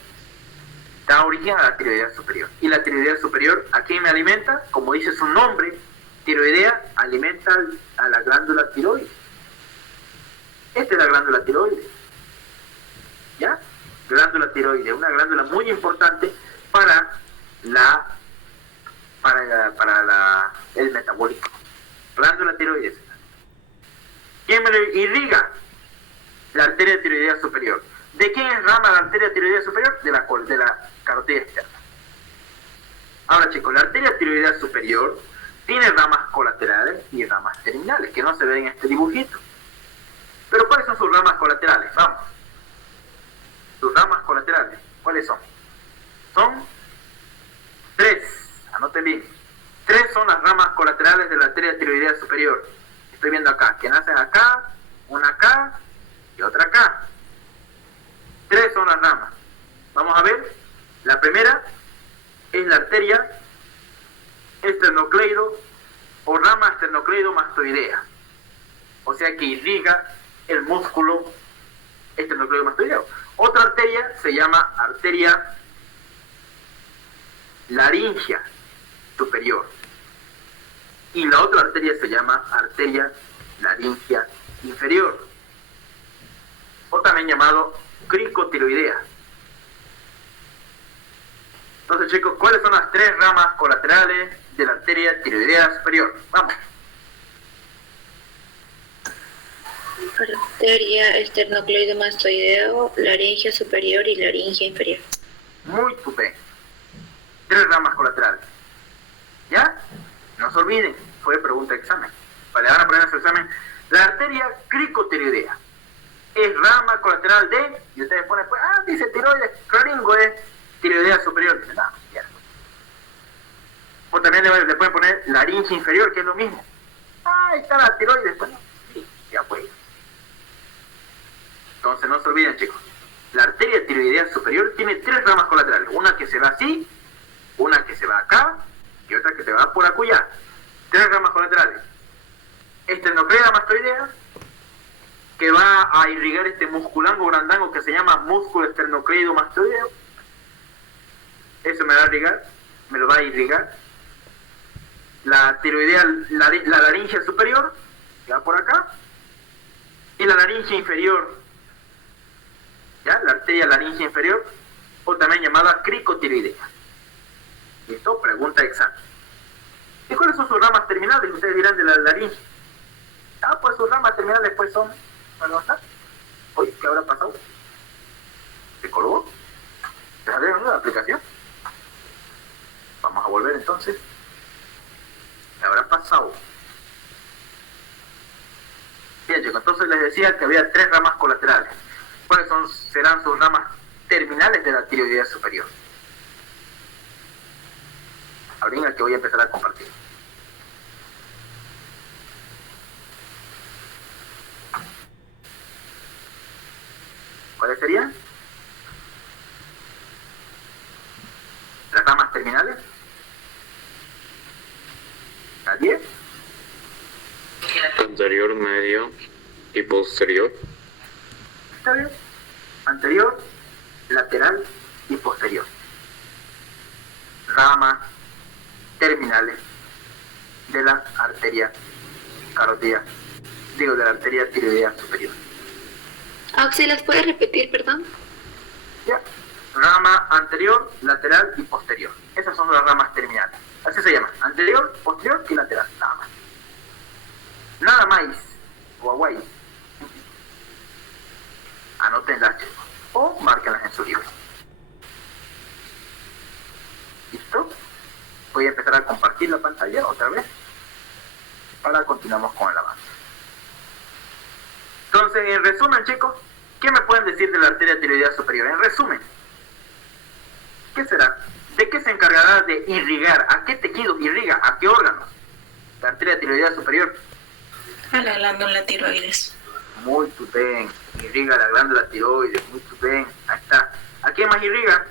Da origen a la tiroidea superior. ¿Y la tiroidea superior a quién me alimenta? Como dice su nombre, tiroidea alimenta a la glándula tiroides. Esta es la glándula tiroides. ¿Ya? Glándula tiroides, una glándula muy importante para el metabólico. Glándula tiroides. ¿Quién me lo irriga? La arteria tiroidea superior. ¿De quién es rama la arteria tiroidea superior? De la carótida externa. Ahora, chicos, la arteria tiroidea superior tiene ramas colaterales y ramas terminales, que no se ven en este dibujito. Pero ¿cuáles son sus ramas colaterales? Vamos. Sus ramas colaterales, ¿cuáles son? Son 3. Anoten bien. 3 son las ramas colaterales de la arteria tiroidea superior. Estoy viendo acá, que nacen acá, una acá y otra acá. 3 son las ramas. Vamos a ver. La primera es la arteria esternocleido o rama esternocleido-mastoidea. O sea que irriga el músculo esternocleido-mastoideo. Otra arteria se llama arteria laringea superior. Y la otra arteria se llama arteria laringea inferior. O también llamado cricotiroidea. Entonces, chicos, ¿cuáles son las 3 ramas colaterales de la arteria tiroidea superior? Vamos. Arteria esternocleidomastoideo, laringe superior y laringe inferior. Muy bien. 3 ramas colaterales. ¿Ya? No se olviden, fue pregunta de examen. Vale, ahora poner en su examen. La arteria cricotiroidea es rama colateral de, y ustedes ponen, pues, dice tiroides, claringo es tiroidea superior. Dice, no, ya. O también le pueden poner laringe inferior, que es lo mismo. Ahí está la tiroides, pues, no. Sí, ya fue. Entonces no se olviden, chicos. La arteria tiroidea superior tiene 3 ramas colaterales. Una que se va así, una que se va acá y otra que se va por acullá. 3 ramas colaterales. Esternocleidomastoidea mastoidea, que va a irrigar este musculango grandango que se llama músculo esternocleidomastoideo. Eso me va a irrigar, me lo va a irrigar. La tiroidea, la laringe superior, que va por acá. Y la laringe inferior, ¿ya? La arteria laringe inferior, o también llamada cricotiroidea. ¿Listo? Pregunta de examen. ¿Y cuáles son sus ramas terminales? Ustedes dirán de la laringe. Pues sus ramas terminales pues son... ¿Cuál va a estar? Oye, ¿qué habrá pasado? ¿Se colgó? ¿Se abrió la aplicación? Vamos a volver entonces. ¿Qué habrá pasado? Bien, chicos, entonces les decía que había 3 ramas colaterales. ¿Cuáles serán sus ramas terminales de la tiroidea superior? Ahorita que voy a empezar a compartir. ¿Cuáles serían? Las ramas terminales. ¿Las 10? Anterior, medio y posterior. ¿Está bien? Anterior, lateral y posterior. Ramas terminales de la arteria carótida, de la arteria tiroidea superior. ¿Sí las puedes repetir, perdón? Ya. Rama anterior, lateral y posterior. Esas son las ramas terminales. Así se llaman. Anterior, posterior y lateral. Nada más. Nada más. Huawei. Anótenlas, chicos. O márquenlas en su libro. ¿Listo? Voy a empezar a compartir la pantalla otra vez. Ahora continuamos con el avance. Entonces, en resumen, chicos, ¿qué me pueden decir de la arteria tiroidea superior? En resumen, ¿qué será? ¿De qué se encargará de irrigar? ¿A qué tejidos irriga? ¿A qué órganos? La arteria tiroidea superior. A la glándula tiroides. Muy bien. Irriga la glándula tiroides. Muy bien. Ahí está. ¿A qué más irriga?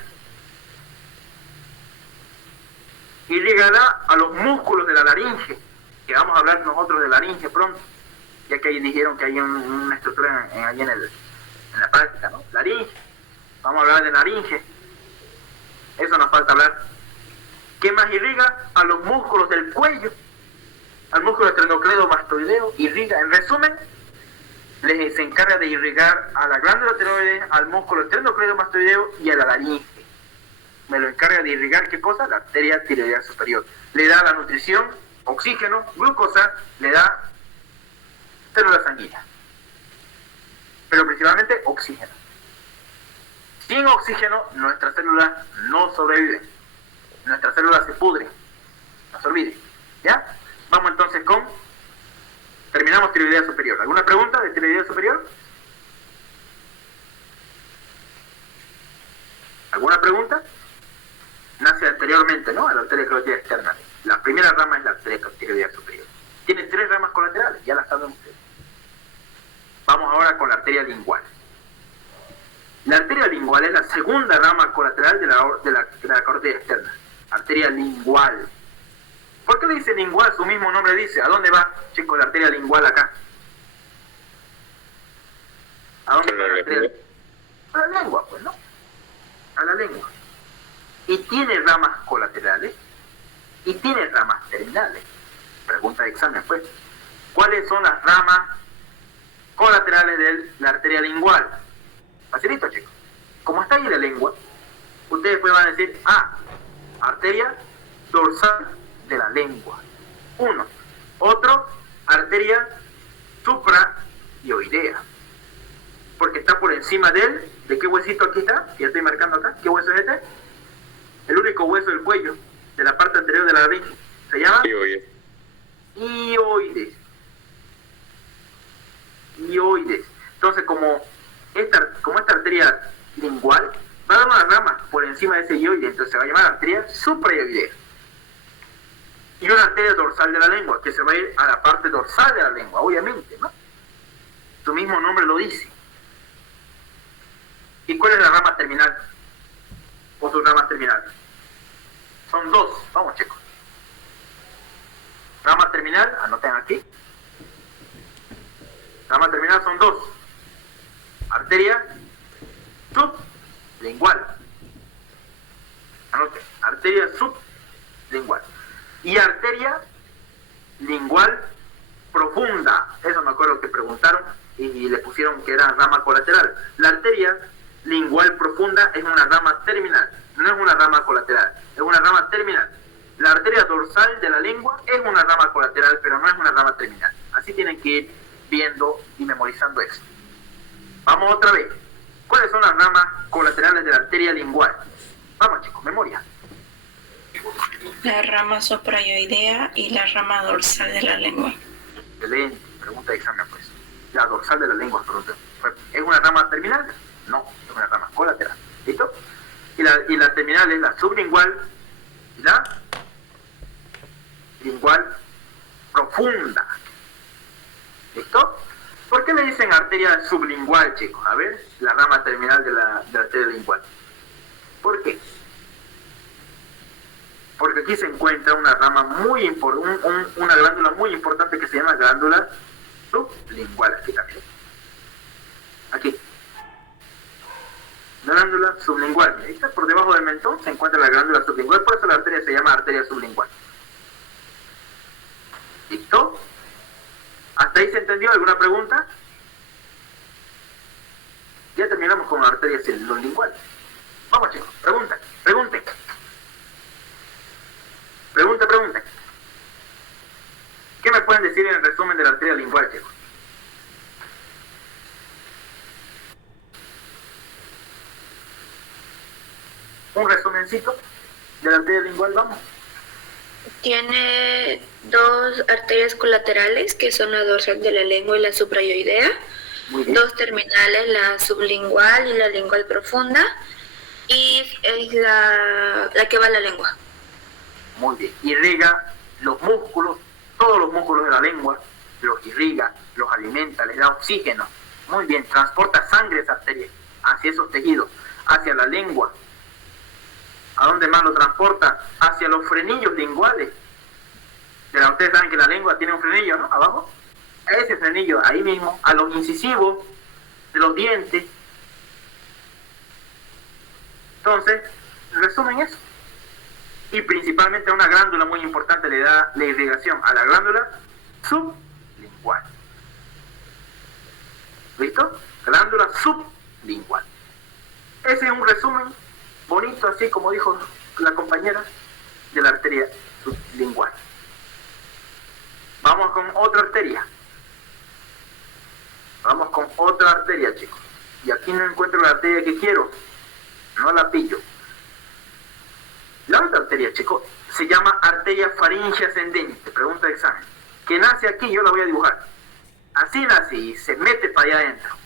Irrigará a los músculos de la laringe, que vamos a hablar nosotros de laringe pronto, ya que ahí dijeron que hay una estructura allí en la práctica, ¿no? Laringe. Vamos a hablar de laringe. Eso nos falta hablar. ¿Qué más irriga? A los músculos del cuello, al músculo esternocleidomastoideo, irriga. En resumen, se encarga de irrigar a la glándula tiroides, al músculo esternocleidomastoideo y a la laringe. Me lo encarga de irrigar, ¿qué cosa? La arteria tiroidea superior. Le da la nutrición, oxígeno, glucosa, le da células sanguíneas. exclusivamente oxígeno. Sin oxígeno, nuestras células no sobreviven. Nuestras células se pudren. No se olviden. ¿Ya? Vamos entonces con... Terminamos tiroidea superior. ¿Alguna pregunta de tiroidea superior? ¿Alguna pregunta? Nace anteriormente, ¿no? A la arteria carotídea externa. La primera rama es la arteria tiroidea superior. Tiene 3 ramas colaterales, ya las saben ustedes. Vamos ahora con la arteria lingual. La arteria lingual es la segunda rama colateral de la carótida externa. Arteria lingual. ¿Por qué le dice lingual? Su mismo nombre dice. ¿A dónde va, chicos, la arteria lingual acá? ¿A dónde va la arteria? A la lengua, pues, ¿no? A la lengua. Y tiene ramas colaterales y tiene ramas terminales. Pregunta de examen, pues. ¿Cuáles son las ramas colaterales de la arteria lingual? Facilito, chicos. Como está ahí la lengua, ustedes pues van a decir, arteria dorsal de la lengua. Uno. Otro, arteria suprayoidea. Porque está por encima ¿de qué huesito aquí está? Que ya estoy marcando acá. ¿Qué hueso es este? El único hueso del cuello, de la parte anterior de la laringe. ¿Se llama? Hioides. Hioides. Entonces, como esta arteria lingual va a dar una rama por encima de ese hioide, entonces se va a llamar arteria suprayoidea. Y una arteria dorsal de la lengua, que se va a ir a la parte dorsal de la lengua, obviamente, ¿no? Su mismo nombre lo dice. ¿Y cuál es la rama terminal? O sus ramas terminales. Son 2. Vamos, chicos. Rama terminal, anoten aquí. Rama terminal son 2. Arteria sublingual. Anoten. Arteria sublingual. Y arteria lingual profunda. Eso me acuerdo que preguntaron y le pusieron que era rama colateral. La arteria lingual profunda es una rama terminal. No es una rama colateral. Es una rama terminal. La arteria dorsal de la lengua es una rama colateral, pero no es una rama terminal. Así tienen que ir viendo y memorizando eso. Vamos otra vez. ¿Cuáles son las ramas colaterales de la arteria lingual? Vamos, chicos, memoria. La rama suprayoidea y la rama dorsal de la lengua. Excelente. Pregunta de examen, pues. La dorsal de la lengua, ¿es una rama terminal? No, es una rama colateral. ¿Listo? Y la terminal es la sublingual y la lingual profunda. ¿Listo? ¿Por qué le dicen arteria sublingual, chicos? A ver, la rama terminal de la arteria lingual. ¿Por qué? Porque aquí se encuentra una rama muy importante, una glándula muy importante que se llama glándula sublingual. Aquí también. Aquí. Glándula sublingual. Ahí está, por debajo del mentón se encuentra la glándula sublingual, por eso la arteria se llama arteria sublingual. ¿Listo? ¿Hasta ahí se entendió? ¿Alguna pregunta? Ya terminamos con la arteria sublingual. Vamos, chicos, pregunten. Pregunten. ¿Qué me pueden decir en el resumen de la arteria lingual, chicos? Un resumencito de la arteria lingual, vamos. Tiene 2 arterias colaterales, que son la dorsal de la lengua y la suprayoidea. 2 terminales, la sublingual y la lingual profunda. Y es la que va a la lengua. Muy bien. Irriga los músculos, todos los músculos de la lengua, los irriga, los alimenta, les da oxígeno. Muy bien. Transporta sangre esa arteria hacia esos tejidos, hacia la lengua. ¿A dónde más lo transporta? Hacia los frenillos linguales. Ustedes saben que la lengua tiene un frenillo, ¿no? Abajo. A ese frenillo, ahí mismo, a los incisivos de los dientes. Entonces, resumen eso. Y principalmente a una glándula muy importante le da la irrigación, a la glándula sublingual. ¿Listo? Glándula sublingual. Ese es un resumen bonito, así como dijo la compañera, de la arteria sublingual. Vamos con otra arteria. Chicos. y aquí no encuentro la arteria que quiero, no la pillo. La otra arteria, chicos, se llama arteria faríngea ascendente, pregunta de examen, que nace aquí, yo la voy a dibujar. Así nace y se mete para allá adentro.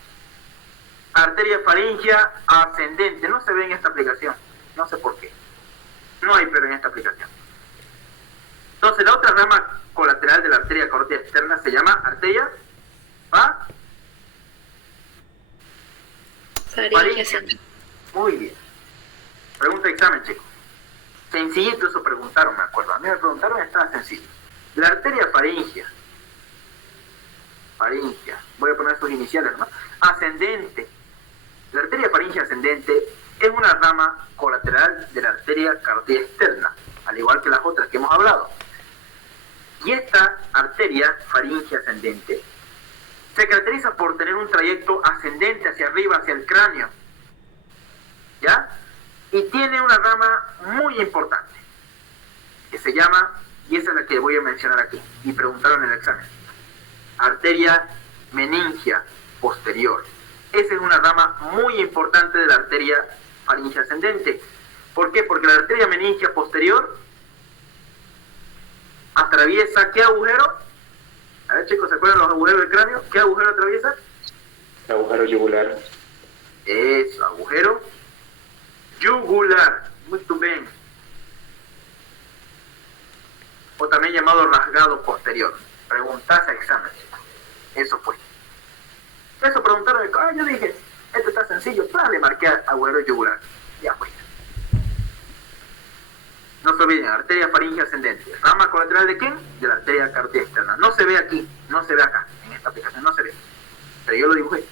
Arteria faríngea ascendente, no se ve en esta aplicación, no sé por qué. No hay pero en esta aplicación. Entonces la otra rama colateral de la arteria carótida externa se llama arteria Faríngea ascendente. Muy bien. Pregunta de examen, chicos. Sencillito, eso preguntaron, me acuerdo. A mí me preguntaron, estaba sencillo. La arteria faríngea, voy a poner sus iniciales, ¿no? Ascendente. La arteria faríngea ascendente es una rama colateral de la arteria carótida externa, al igual que las otras que hemos hablado. Y esta arteria faríngea ascendente se caracteriza por tener un trayecto ascendente hacia arriba, hacia el cráneo, ¿ya? Y tiene una rama muy importante, que se llama, y esa es la que voy a mencionar aquí, y preguntaron en el examen, arteria meningia posterior. Esa es una rama muy importante de la arteria faríngea ascendente. ¿Por qué? Porque la arteria meningia posterior atraviesa, ¿qué agujero? A ver, chicos, ¿se acuerdan los agujeros del cráneo? ¿Qué agujero atraviesa? El agujero yugular. Eso, agujero yugular. Muy bien. O también llamado rasgado posterior. Preguntas a examen, chicos. Eso fue. Eso preguntaron, yo dije, esto está sencillo, le marqué agujero yugular. Ya fue. No se olviden, arteria faríngea ascendente. ¿Rama colateral de quién? De la arteria carótida externa. No se ve aquí, no se ve acá, en esta aplicación no se ve. Pero yo lo dibujé.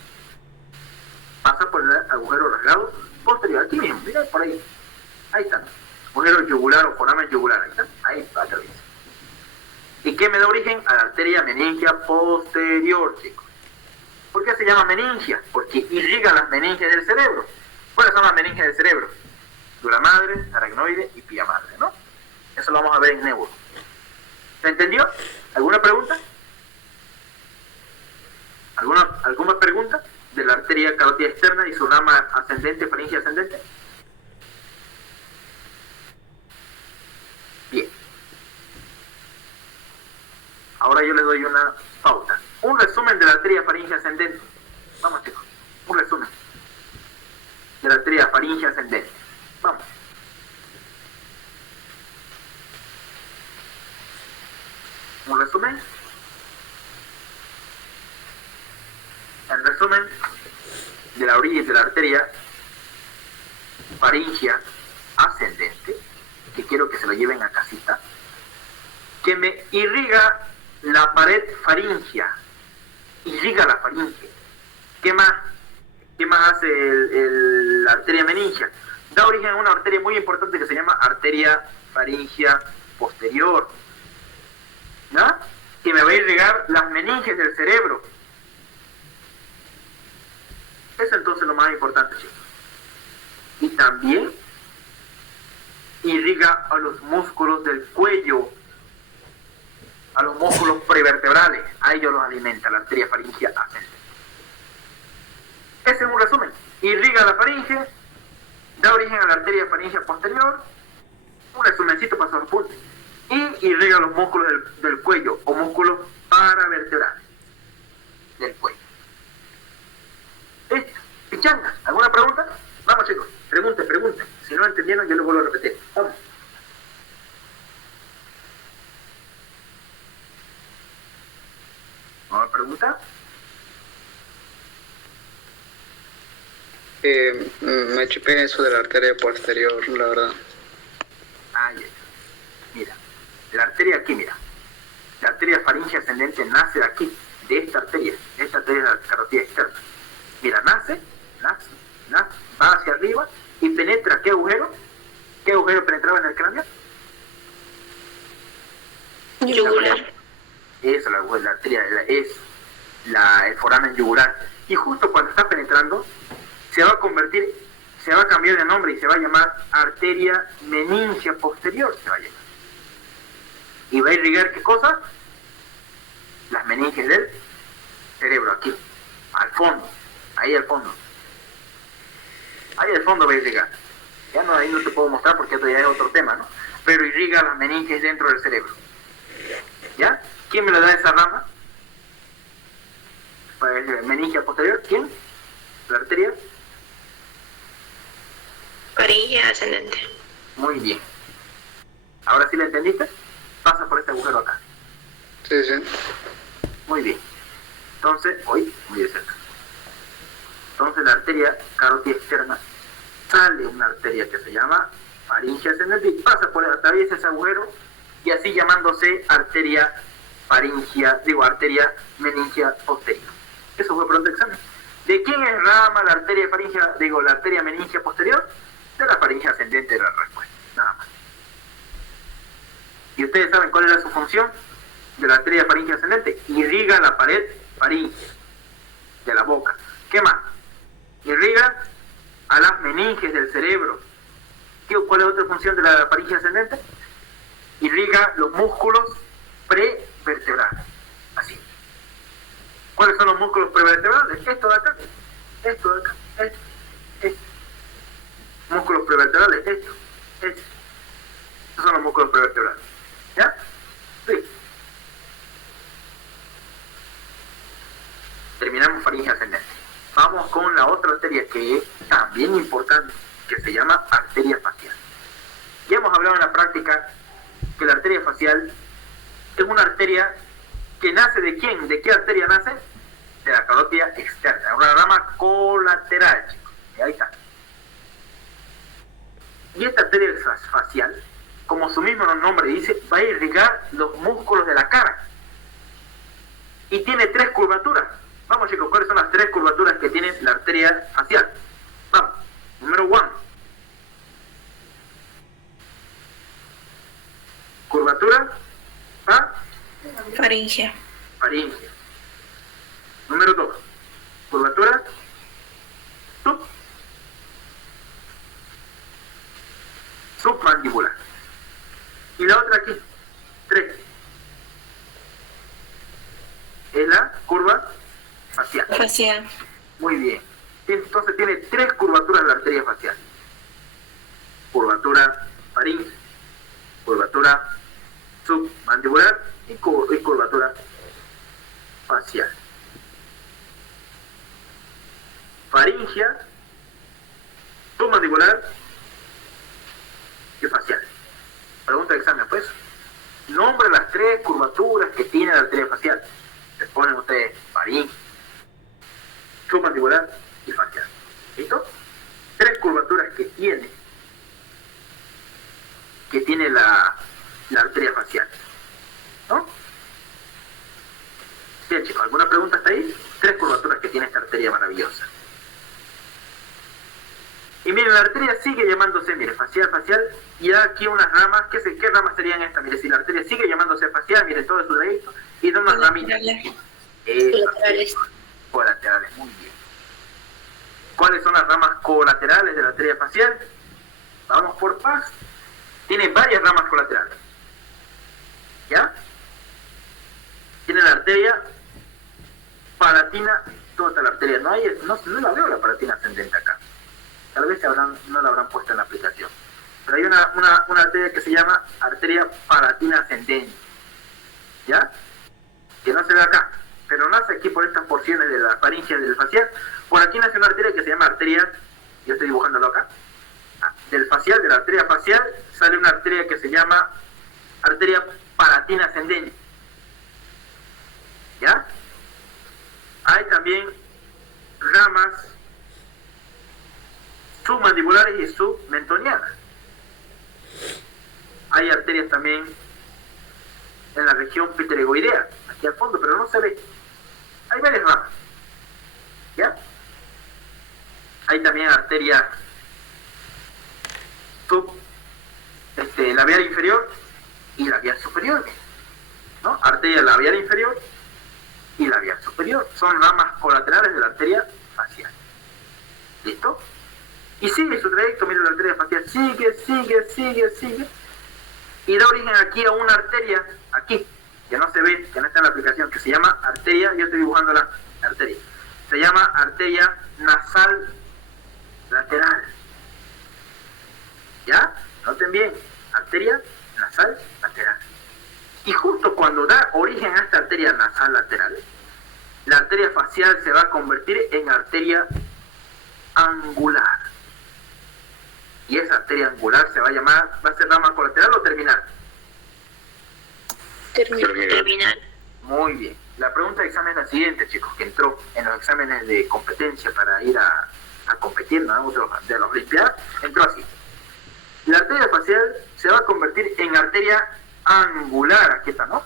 Pasa por el agujero rasgado posterior. Aquí mismo, mira, por ahí. Ahí está. Agujero yugular o foramen yugular. Ahí está. Ahí atraviesa. ¿Y qué me da origen? A la arteria meningia posterior, chicos. ¿Por qué se llama meningia? Porque irriga las meninges del cerebro. ¿Cuáles son las meninges del cerebro? Dura madre, aracnoide y pía madre, ¿no? Eso lo vamos a ver en neuro. ¿Se entendió? ¿Alguna pregunta? ¿Alguna pregunta de la arteria carótida externa y su rama ascendente, faríngea ascendente? Bien. Ahora yo les doy una pauta. Un resumen de la arteria faríngea ascendente. Vamos, chicos. Un resumen de la arteria faríngea ascendente. Vamos. ¿Un resumen? El resumen de la orilla de la arteria faríngea ascendente, que quiero que se lo lleven a casita, que me irriga la pared faríngea, irriga la faringe. ¿Qué más? ¿Qué más hace la arteria meningia? Da origen a una arteria muy importante que se llama arteria faríngea posterior, ¿no? Que me va a irrigar las meninges del cerebro. Eso es entonces lo más importante, chicos. Y también irriga a los músculos del cuello, a los músculos prevertebrales. A ellos los alimenta la arteria faríngea ascendente. Ese es un resumen. Irriga la faringe, da origen a la arteria faríngea posterior, un resumencito para sus apuntes, y irriga los músculos del cuello o músculos paravertebrales del cuello. ¿Listo? Pichanga, ¿alguna pregunta? Vamos, chicos, pregunten. Si no entendieron, yo lo vuelvo a repetir. Vamos. ¿Alguna pregunta? Me chipé eso de la arteria posterior, la verdad. Ahí está. Mira, la arteria aquí, mira. La arteria faríngea ascendente nace de aquí, de esta arteria de la carótida externa. Mira, nace, va hacia arriba y penetra, ¿qué agujero? ¿Qué agujero penetraba en el cráneo? Yugular. Eso, la arteria, es el foramen yugular. Y justo cuando está penetrando, se va a cambiar de nombre y se va a llamar arteria meningia posterior, se va a llamar. Y va a irrigar, ¿qué cosa? Las meninges del cerebro, aquí, al fondo, ahí al fondo. Ahí al fondo va a irrigar. Ya no, ahí no te puedo mostrar porque esto ya es otro tema, ¿no? Pero irriga las meninges dentro del cerebro. ¿Ya? ¿Quién me le da esa rama? Meningia posterior. ¿Quién? ¿La arteria? Faringe ascendente. Muy bien. ¿Ahora sí la entendiste? Pasa por este agujero acá. Sí, sí. Muy bien. Entonces, hoy, muy de cerca. Entonces la arteria carótida externa sale una arteria que se llama faringe ascendente y pasa por atraviesa ese agujero y así llamándose arteria arteria meningia posterior. Eso fue pregunta de examen. ¿De quién es rama la arteria faringia, la arteria meningia posterior? De la faringe ascendente de la respuesta. Nada más. ¿Y ustedes saben cuál era su función de la arteria faringe ascendente? Irriga la pared faríngea de la boca. ¿Qué más? Irriga a las meninges del cerebro. ¿Cuál es otra función de la faringe ascendente? Irriga los músculos prevertebrales. Así. ¿Cuáles son los músculos prevertebrales? Esto de acá. Esto de acá. Esto. Músculos prevertebrales. Esto. Estos son los músculos prevertebrales. ¿Ya? Sí. Terminamos faringe ascendente. Vamos con la otra arteria que es también importante, que se llama arteria facial. Ya hemos hablado en la práctica que la arteria facial es una arteria que nace ¿de quién? ¿De qué arteria nace? De la carótida externa, una rama colateral, chicos. Y ahí está. Y esta arteria facial, como su mismo nombre dice, va a irrigar los músculos de la cara. Y tiene 3 curvaturas. Vamos, chicos, ¿cuáles son las 3 curvaturas que tiene la arteria facial? Vamos. Número 1. Curvatura Faringe. faringe. Número 2. Curvatura submandibular. Y la otra aquí, 3. Es la curva facial. Facial. Muy bien. Entonces tiene 3 curvaturas la arteria facial. Curvatura faringe, curvatura submandibular y curvatura facial. Faringea, submandibular y facial. Pregunta de examen, pues. Nombra las 3 curvaturas que tiene la arteria facial. Les ponen ustedes faringe, submandibular y facial. ¿Listo? 3 curvaturas que tiene la arteria facial. ¿No? Bien, chicos, ¿alguna pregunta hasta ahí? 3 curvaturas que tiene esta arteria maravillosa. Y miren, la arteria sigue llamándose, mire, facial, y aquí unas ramas, ¿qué ramas serían estas? Mire, si la arteria sigue llamándose facial, mire, todo su trayecto, y da unas ramitas. Colaterales. Colaterales, muy bien. ¿Cuáles son las ramas colaterales de la arteria facial? Vamos por paz. Tiene varias ramas colaterales. ¿Ya? Tiene la arteria palatina, toda la arteria. No la veo la palatina ascendente acá. Tal vez no la habrán puesto en la aplicación. Pero hay una arteria que se llama arteria palatina ascendente. ¿Ya? Que no se ve acá. Pero nace aquí por estas porciones de la faringe del facial. Por aquí nace una arteria que se llama arteria, yo estoy dibujándolo acá, del facial, de la arteria facial, sale una arteria que se llama arteria palatina ascendente. ¿Ya? Hay también ramas submandibulares y submentonianas. Hay arterias también en la región pterygoidea, aquí al fondo, pero no se ve. Hay varias ramas. ¿Ya? Hay también arteria labial inferior y labial superior, ¿no? Arteria labial inferior y labial superior. Son ramas colaterales de la arteria facial. ¿Listo? Y sigue su trayecto, miren, la arteria facial sigue y da origen aquí a una arteria, aquí, que no se ve, que no está en la aplicación, que se llama arteria, yo estoy dibujando la arteria, se llama arteria nasal lateral. ¿Ya? Noten bien, arteria nasal lateral. Y justo cuando da origen a esta arteria nasal lateral, la arteria facial se va a convertir en arteria angular. Y esa arteria angular se va a llamar, ¿va a ser rama colateral o terminal? Terminal. Muy bien. La pregunta de examen es la siguiente, chicos, que entró en los exámenes de competencia para ir a competir, ¿no? De la Olimpiada, entró así. La arteria facial se va a convertir en arteria angular. Aquí está, ¿no?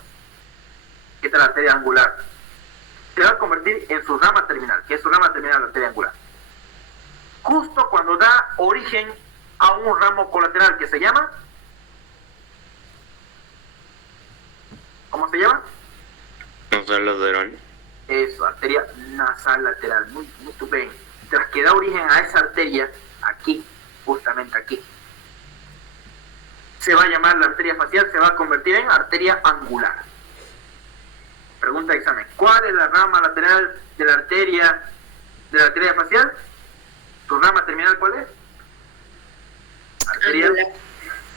Aquí está la arteria angular. Se va a convertir en su rama terminal. ¿Qué es su rama terminal, la arteria angular? Justo cuando da origen a un ramo colateral que se llama... ¿Cómo se llama? Nasal lateral. Eso, arteria nasal lateral. Muy bien. Tras que da origen a esa arteria, aquí, justamente aquí, se va a llamar la arteria facial, se va a convertir en arteria angular. Pregunta de examen. ¿Cuál es la rama lateral de la arteria facial? ¿Tu rama terminal cuál es? Arteria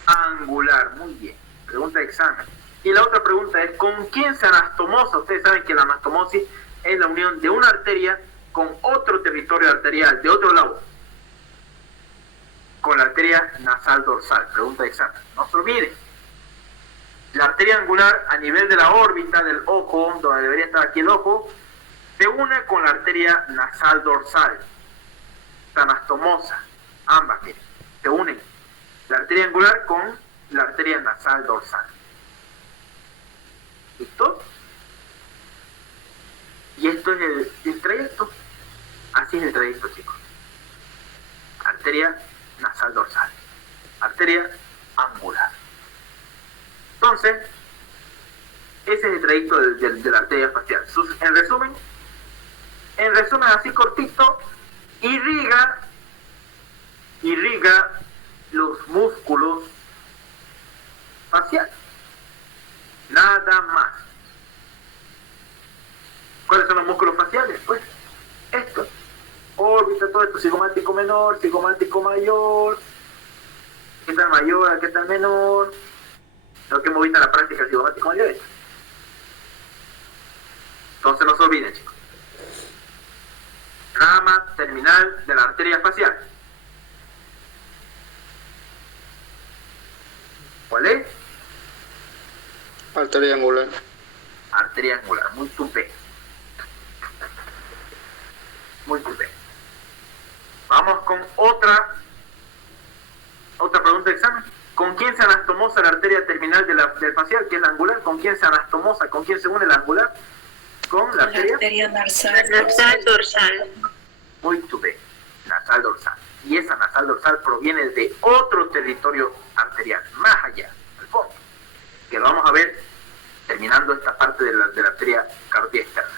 angular. Muy bien. Pregunta de examen. Y la otra pregunta es, ¿con quién se anastomosa? Ustedes saben que la anastomosis es la unión de una arteria con otro territorio arterial, de otro lado, con la arteria nasal dorsal. Pregunta de examen. No se olviden. La arteria angular a nivel de la órbita del ojo, donde debería estar aquí el ojo, se une con la arteria nasal dorsal. La anastomosa. Ambas, miren, se unen. La arteria angular con la arteria nasal dorsal. ¿Listo? Y esto es el trayecto. Así es el trayecto, chicos. Arteria nasal dorsal. Arteria angular. Entonces, ese es el trayecto de la arteria facial. En resumen, así cortito, irriga los músculos faciales. Nada más. ¿Cuáles son los músculos faciales? Pues, esto. Órbita, todo esto, cigomático menor, cigomático mayor. ¿Qué tal mayor? ¿Qué tal menor? Lo que hemos visto en la práctica, el cigomático mayor es. Entonces no se olviden, chicos. Rama terminal de la arteria facial. ¿Cuál es? Arteria angular. Arteria angular, muy tupé. Muy tupé. Vamos con otra pregunta de examen. ¿Con quién se anastomosa la arteria terminal del facial, que es la angular? ¿Con quién se anastomosa? ¿Con quién se une la angular? Con la arteria nasal dorsal. Muy tupé. Nasal dorsal. Y esa nasal dorsal proviene de otro territorio arterial, más allá, al fondo, que lo vamos a ver terminando esta parte de la arteria carótida externa.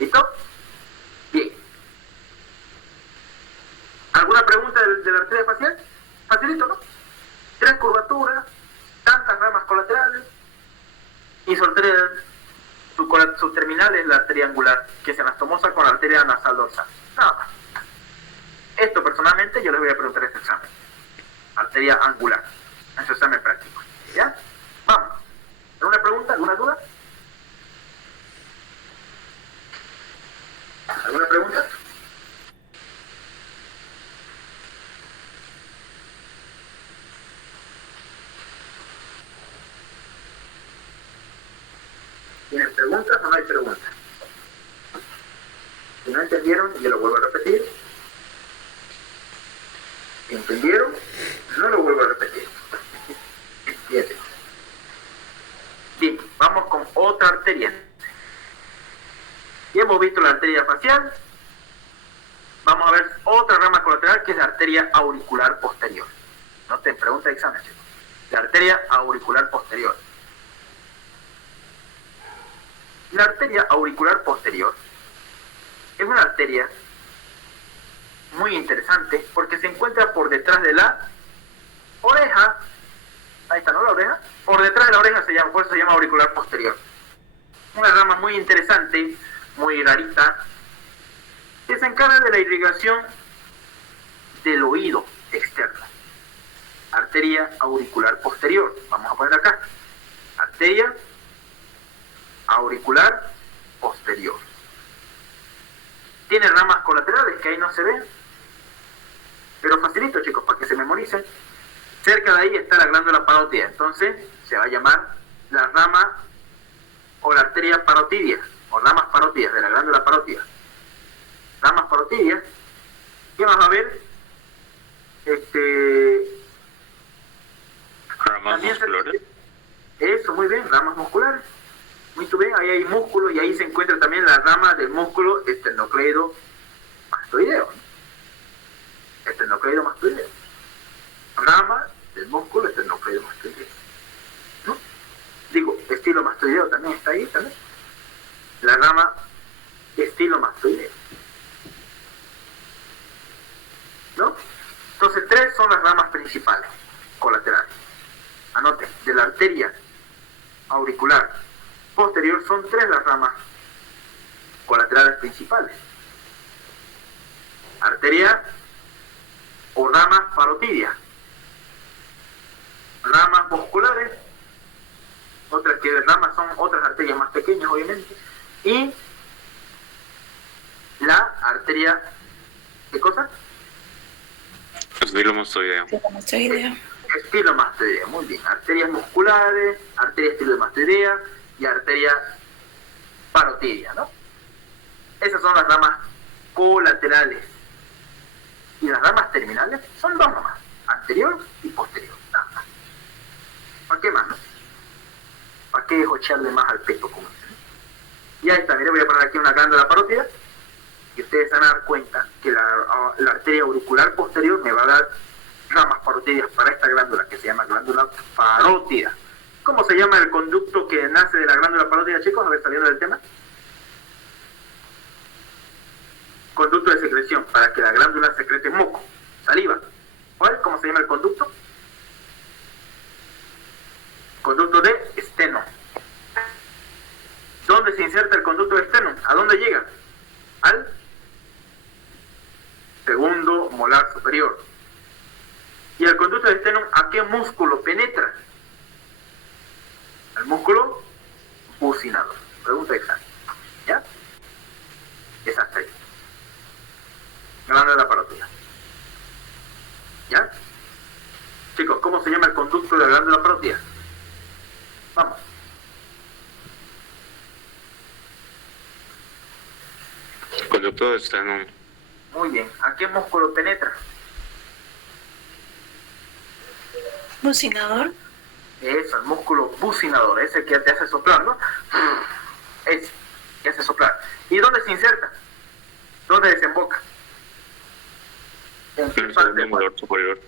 ¿Listo? Bien. ¿Alguna pregunta de la arteria facial? Facilito, ¿no? 3 curvaturas, tantas ramas colaterales, y su terminal es la arteria angular, que se anastomosa con la arteria nasal dorsal. Nada más. Esto personalmente yo les voy a preguntar este examen. Arteria angular. Ese examen práctico. ¿Ya? Vamos. ¿Alguna pregunta? ¿Alguna duda? ¿Alguna pregunta? ¿Tienen preguntas o no hay preguntas? Si no entendieron, yo lo vuelvo a repetir. Si entendieron, no lo vuelvo a repetir. Fíjense. Bien, vamos con otra arteria. Ya hemos visto la arteria facial. Vamos a ver otra rama colateral, que es la arteria auricular posterior. Noten, pregunta de examen, chicos. La arteria auricular posterior. La arteria auricular posterior es una arteria muy interesante porque se encuentra por detrás de la oreja. Ahí está, ¿no? La oreja. Por detrás de la oreja por eso se llama auricular posterior. Una rama muy interesante, muy rarita, que se encarga de la irrigación del oído externo. Arteria auricular posterior. Vamos a poner acá. Arteria auricular posterior. Tiene ramas colaterales que ahí no se ven, pero facilito, chicos, para que se memoricen. Cerca de ahí está la glándula parótida, entonces se va a llamar la rama o la arteria parotidia, o ramas parótidas de la glándula parótida. Ramas parotidias. ¿Qué más va a haber? Ramas musculares. Eso, muy bien, ramas musculares. Muy bien, ahí hay músculo y ahí se encuentra también la rama del músculo esternocleido mastoideo. Esternocleido mastoideo. Rama del músculo esternocleido mastoideo. ¿No? Digo, estilo mastoideo también está ahí, también. La rama estilo mastoideo. ¿No? Entonces, 3 son las ramas principales, colaterales. Anoten, de la arteria auricular posterior son 3 las ramas colaterales principales. Arteria o ramas parotidias, ramas musculares, otras que ramas son otras arterias más pequeñas obviamente, y la arteria, ¿qué cosa? Estilo mastoideo. Estilo mastoidea, muy bien. Arterias musculares, arteria estilomastoidea y arteria parotidia, ¿no? Esas son las ramas colaterales. Y las ramas terminales son 2 nomás, anterior y posterior, nada más. ¿Para qué más, no? ¿Para qué echarle más al peto, como dicen? Y ahí está, mire, voy a poner aquí una glándula parótida y ustedes van a dar cuenta que la arteria auricular posterior me va a dar ramas parotidias para esta glándula que se llama glándula parótida. ¿Cómo se llama el conducto que nace de la glándula parótida, chicos? A ver, saliendo del tema. Conducto de secreción, para que la glándula secrete moco, saliva. ¿Cuál? ¿Cómo se llama el conducto? Conducto de esteno. ¿Dónde se inserta el conducto de esteno? ¿A dónde llega? Al segundo molar superior. ¿Y el conducto de esteno a qué músculo penetra? Al músculo bucinador. Pregunta examen. ¿Ya? Esa está ahí. Glándula parótida. ¿Ya? Chicos, ¿cómo se llama el conducto de la glándula parótida? Vamos. Conducto de esternón. Muy bien. ¿A qué músculo penetra? Bucinador. Eso, el músculo bucinador, ese que te hace soplar, ¿no? Ese, que hace soplar. ¿Y dónde se inserta? ¿Dónde desemboca? ¿En qué El parte segundo del molar cuerpo? superior.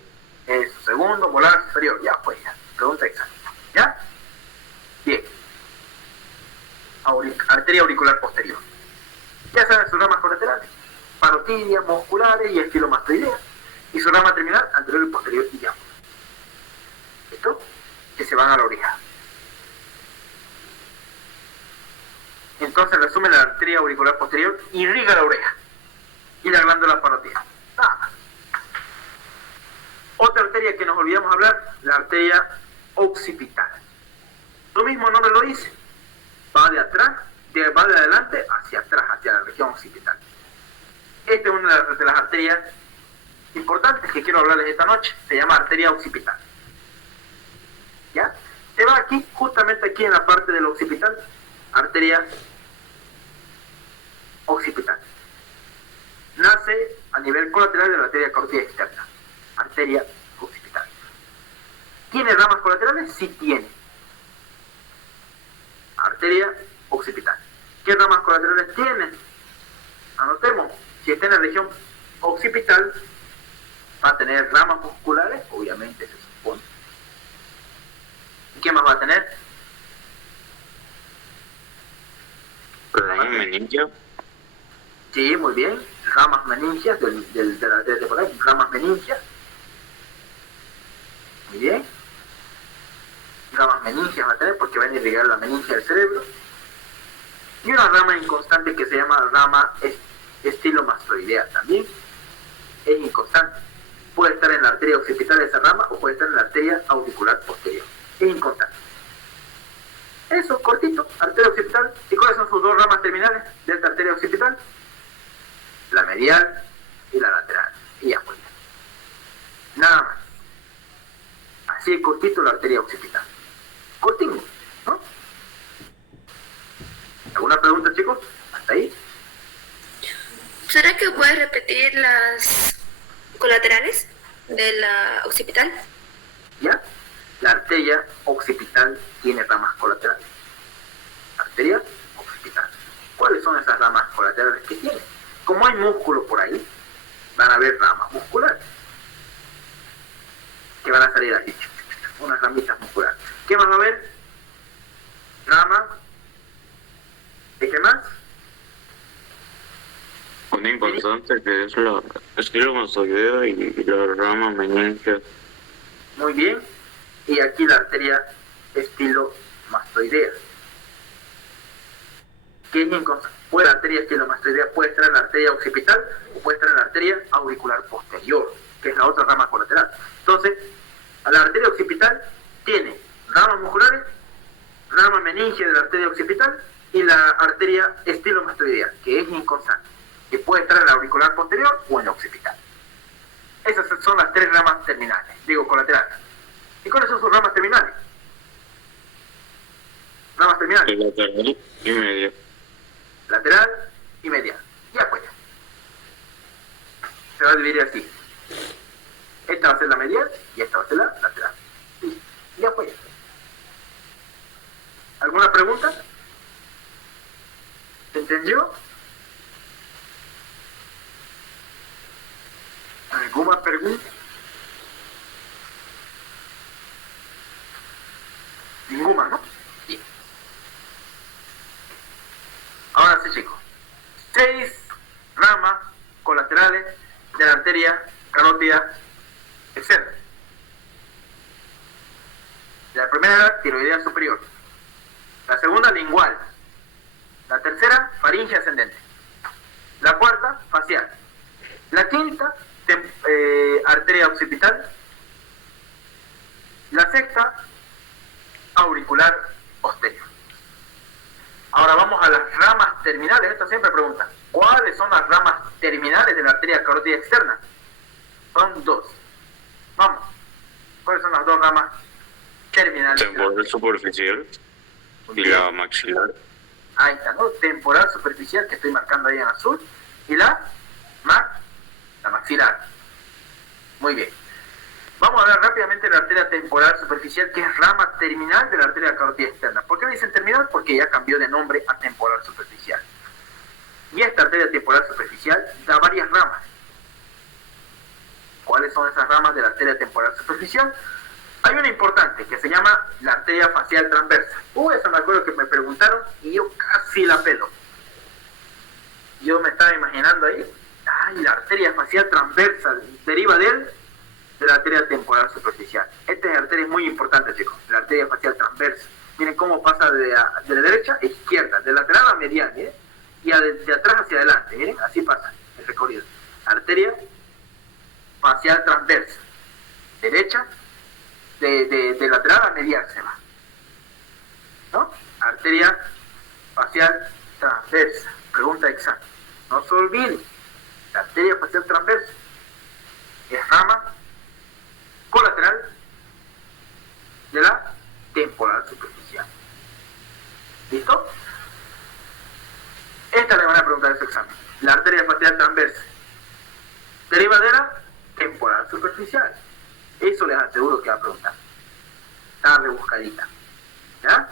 Eso, segundo molar superior. Ya, pues ya. Pregunta exacta. ¿Ya? Bien. Arteria auricular posterior. Ya saben sus ramas colaterales. Parotidia, musculares y estilomastoidea. Y su rama terminal, anterior y posterior y ya. ¿Listo? Que se van a la oreja. Entonces, en resumen, la arteria auricular posterior irriga la oreja y la glándula parótida. Nada más. Otra arteria que nos olvidamos hablar, la arteria occipital. Lo mismo nombre lo dice. Va de atrás, va de adelante hacia atrás, hacia la región occipital. Esta es una de las arterias importantes que quiero hablarles esta noche. Se llama arteria occipital. ¿Ya? Se va aquí, justamente aquí en la parte del occipital, arteria occipital. Nace a nivel colateral de la arteria carótida externa. Arteria occipital. ¿Tiene ramas colaterales? Sí tiene. Arteria occipital. ¿Qué ramas colaterales tiene? Anotemos. Si está en la región occipital, va a tener ramas musculares, obviamente se supone. ¿Y qué más va a tener? Rama meningia. Sí, muy bien. Ramas meningias de la arteria temporal. Ramas meningias. Muy bien. Ramas meningias va a tener porque va a irrigar la meningia del cerebro. Y una rama inconstante que se llama rama estilomastoidea también. Es inconstante. puede estar en la arteria occipital de esa rama o puede estar en la arteria auricular posterior. Es inconstante. Eso, cortito, arteria occipital. ¿Y cuáles son sus dos ramas terminales de esta arteria occipital? La medial y la lateral. Y ya pues. Nada más. Así es cortito la arteria occipital. Cortito, ¿no? ¿Alguna pregunta, chicos? ¿Hasta ahí? ¿Será que puedes repetir las colaterales de la occipital? ¿Ya? La arteria occipital tiene ramas colaterales. Arteria occipital. ¿Cuáles son esas ramas colaterales que tiene? Como hay músculo por ahí, van a haber ramas musculares que van a salir así, unas ramitas musculares. ¿Qué van a haber? Rama. ¿De qué más? Una inconstante que es la estilomastoidea y la rama meningia. Muy bien. Y aquí la arteria estilomastoidea. ¿Qué es inconstante? Puede la arteria estilomastoidea puede estar en la arteria occipital o puede estar en la arteria auricular posterior, que es la otra rama colateral. Entonces, la arteria occipital tiene ramas musculares, rama meningia de la arteria occipital y la arteria estilomastoidea, que es inconstante, que puede estar en la auricular posterior o en la occipital. Esas son las tres ramas terminales, digo colaterales. ¿Y cuáles son sus ramas terminales? Ramas terminales. Lateral y media. Lateral y medial. Ya pues. Se va a dividir así. Esta va a ser la medial y esta va a ser la lateral. Sí. Ya pues. ¿Alguna pregunta? ¿Se entendió? ¿Alguna pregunta? Ninguna, ¿no? Bien. Ahora sí, chicos. 6 ramas colaterales de la arteria carótida externa. La primera, tiroidea superior. La segunda, lingual. La tercera, faringe ascendente. La cuarta, facial. La quinta, arteria occipital. La sexta, auricular posterior. Ahora vamos a las ramas terminales. Esto siempre preguntan, ¿cuáles son las ramas terminales de la arteria carótida externa? Son 2. Vamos. ¿Cuáles son las 2 ramas terminales? Temporal superficial y la maxilar. Ahí está, ¿no? Temporal superficial, que estoy marcando ahí en azul, y la maxilar. Muy bien. Vamos a ver rápidamente la arteria temporal superficial, que es rama terminal de la arteria carótida externa. ¿Por qué le dicen terminal? Porque ya cambió de nombre a temporal superficial. Y esta arteria temporal superficial da varias ramas. ¿Cuáles son esas ramas de la arteria temporal superficial? Hay una importante que se llama la arteria facial transversa. Eso me acuerdo que me preguntaron y yo casi la pelo. Yo me estaba imaginando ahí, la arteria facial transversa deriva de la arteria temporal superficial. Esta arteria es muy importante, chicos, la arteria facial transversa. Miren cómo pasa de la derecha a izquierda, de lateral a medial, ¿miren? Y de atrás hacia adelante, miren, así pasa el recorrido. Arteria facial transversa, derecha, de lateral a medial se va, ¿no? Arteria facial transversa, pregunta exacta, no se olvide, la arteria facial transversa es rama colateral de la temporal superficial. ¿Listo? Esta le van a preguntar en su examen. La arteria facial transversa deriva de la temporal superficial. Eso les aseguro que va a preguntar. Está rebuscadita. ¿Ya?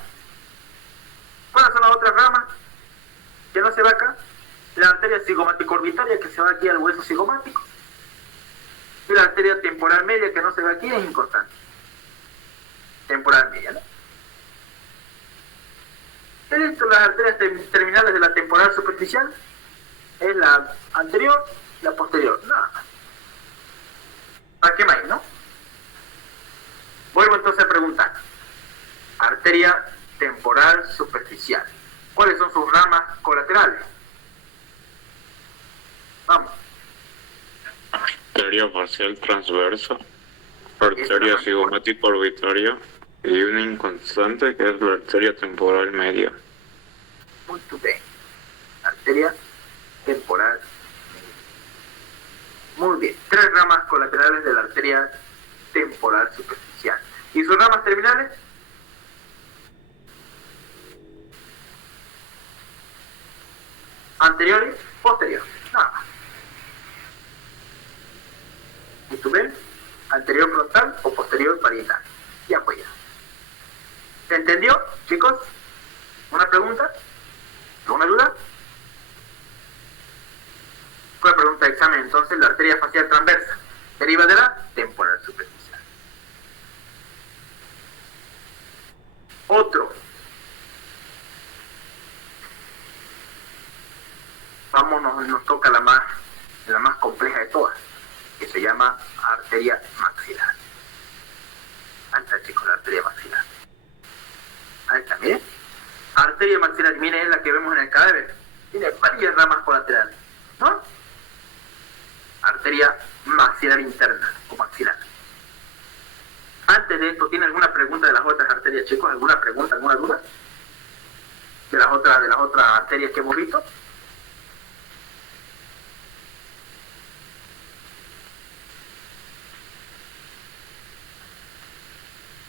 ¿Cuáles son las otras ramas que no se va acá? La arteria cigomático orbitaria, que se va aquí al hueso cigomático. Y la arteria temporal media, que no se ve aquí, es inconstante. Temporal media, ¿no? Listo, las arterias terminales de la temporal superficial es la anterior y la posterior. Nada más. ¿Para qué más, no? Vuelvo entonces a preguntar. Arteria temporal superficial. ¿Cuáles son sus ramas colaterales? Vamos. La arteria facial transversa, arteria cigomática orbitaria y una inconstante que es la arteria temporal media. Muy bien. Arteria temporal. Muy bien. 3 ramas colaterales de la arteria temporal superficial. ¿Y sus ramas terminales? Anteriores, posteriores. Nada más. ¿Y tú ves? Anterior frontal o posterior parietal. Ya pues ya. ¿Se entendió, chicos? ¿Una pregunta? ¿Alguna duda? ¿Cuál pregunta de examen? Entonces, la arteria facial transversa deriva de la temporal superficial. Otro. Vámonos, nos toca la más compleja de todas, que se llama arteria maxilar. Ahí está, chicos, la arteria maxilar. Ahí está, miren. Arteria maxilar, miren, es la que vemos en el cadáver. Tiene varias ramas colaterales, ¿no? Arteria maxilar interna o maxilar. Antes de esto, ¿tiene alguna pregunta de las otras arterias, chicos? ¿Alguna pregunta, alguna duda? De las otras arterias que hemos visto.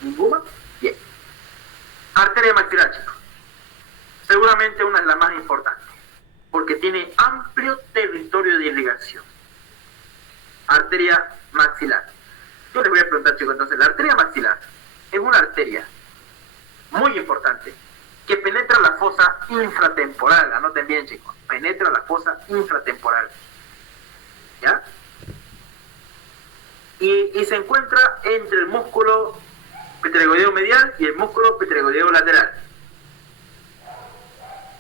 ¿Ninguna? Bien. Arteria maxilar, chicos. Seguramente una de las más importantes, porque tiene amplio territorio de irrigación. Arteria maxilar. Yo les voy a preguntar, chicos, entonces, la arteria maxilar es una arteria muy importante que penetra la fosa infratemporal. Anoten bien, chicos. Penetra la fosa infratemporal. ¿Ya? Y se encuentra entre el músculo pterygoideo medial y el músculo pterygoideo lateral.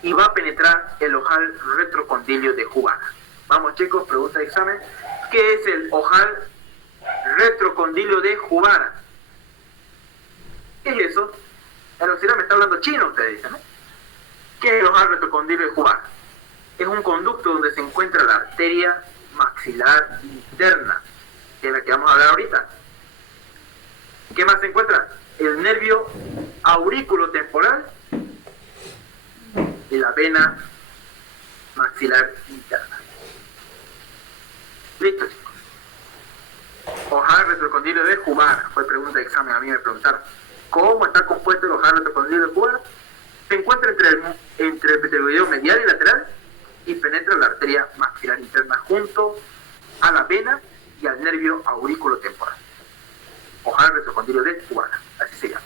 Y va a penetrar el ojal retrocondilio de Juvana. Vamos, chicos, pregunta de examen. ¿Qué es el ojal retrocondilio de Juvana? ¿Qué es eso? El auxiliar me está hablando chino, ustedes dicen, ¿no? ¿Qué es el ojal retrocondilio de Juvana? Es un conducto donde se encuentra la arteria maxilar interna, que es la que vamos a hablar ahorita. ¿Qué más se encuentra? El nervio aurículo-temporal y la vena maxilar interna. Listo, chicos. Ojal retrocondilio de Juvana. Fue pregunta de examen, a mí me preguntaron. ¿Cómo está compuesto el ojal retrocondilio de Juvana? Se encuentra entre el pterygoideo medial y lateral y penetra la arteria maxilar interna junto a la vena y al nervio aurículo temporal. Ojal retrocondilio de Juvana, así se llama.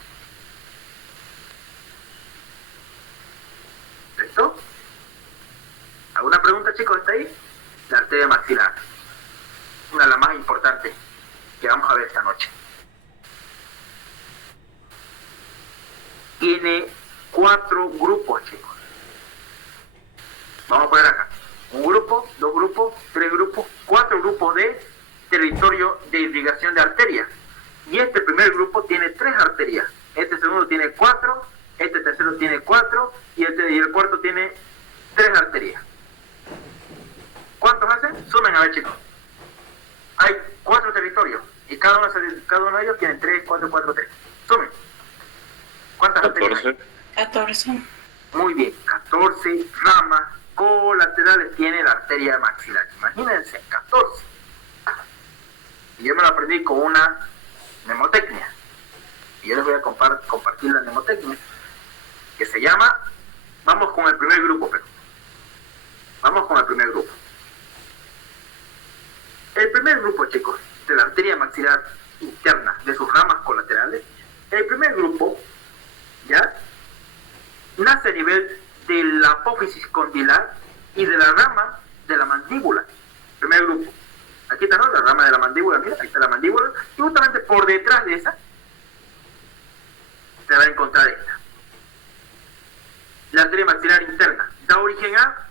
¿Listo? ¿Alguna pregunta, chicos, hasta ahí? La arteria maxilar, una de las más importantes que vamos a ver esta noche. Tiene 4 grupos, chicos. Vamos a poner acá. 1 grupo, 2 grupos, 3 grupos, 4 grupos de territorio de irrigación de arterias. Y este primer grupo tiene 3 arterias. Este segundo tiene 4, este tercero tiene 4 y el cuarto tiene 3 arterias. ¿Cuántos hacen? Sumen a ver, chicos. Hay 4 territorios y cada uno de ellos tiene 3, 4, 4, 3. Sumen. ¿Cuántas arterias hay? 14. Muy bien, 14 ramas colaterales tiene la arteria maxilar. Imagínense, 14. Y yo me lo aprendí con una mnemotecnia. Y yo les voy a compartir la mnemotecnia, que se llama, vamos con el primer grupo, pero. Vamos con el primer grupo. El primer grupo, chicos, de la arteria maxilar interna, de sus ramas colaterales, el primer grupo, ¿ya?, nace a nivel de la apófisis condilar y de la rama de la mandíbula. Primer grupo. Aquí está, ¿no?, la rama de la mandíbula, mira, ahí está la mandíbula, y justamente por detrás de esa se va a encontrar esta. La arteria maxilar interna da origen a,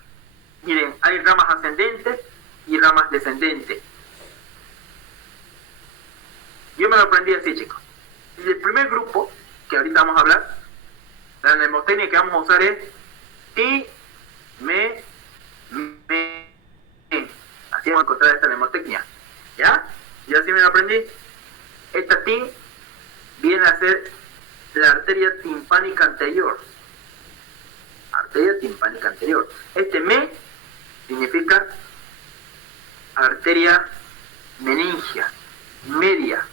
miren, hay ramas ascendentes y ramas descendentes. Yo me lo aprendí así, chicos. Y el primer grupo, que ahorita vamos a hablar, la mnemotecnia que vamos a usar es ti, me. Así vamos a encontrar esta mnemotecnia. ¿Ya? Ya sí me lo aprendí. Esta TIM viene a ser la arteria timpánica anterior. Arteria timpánica anterior. Este me significa arteria meningia, media.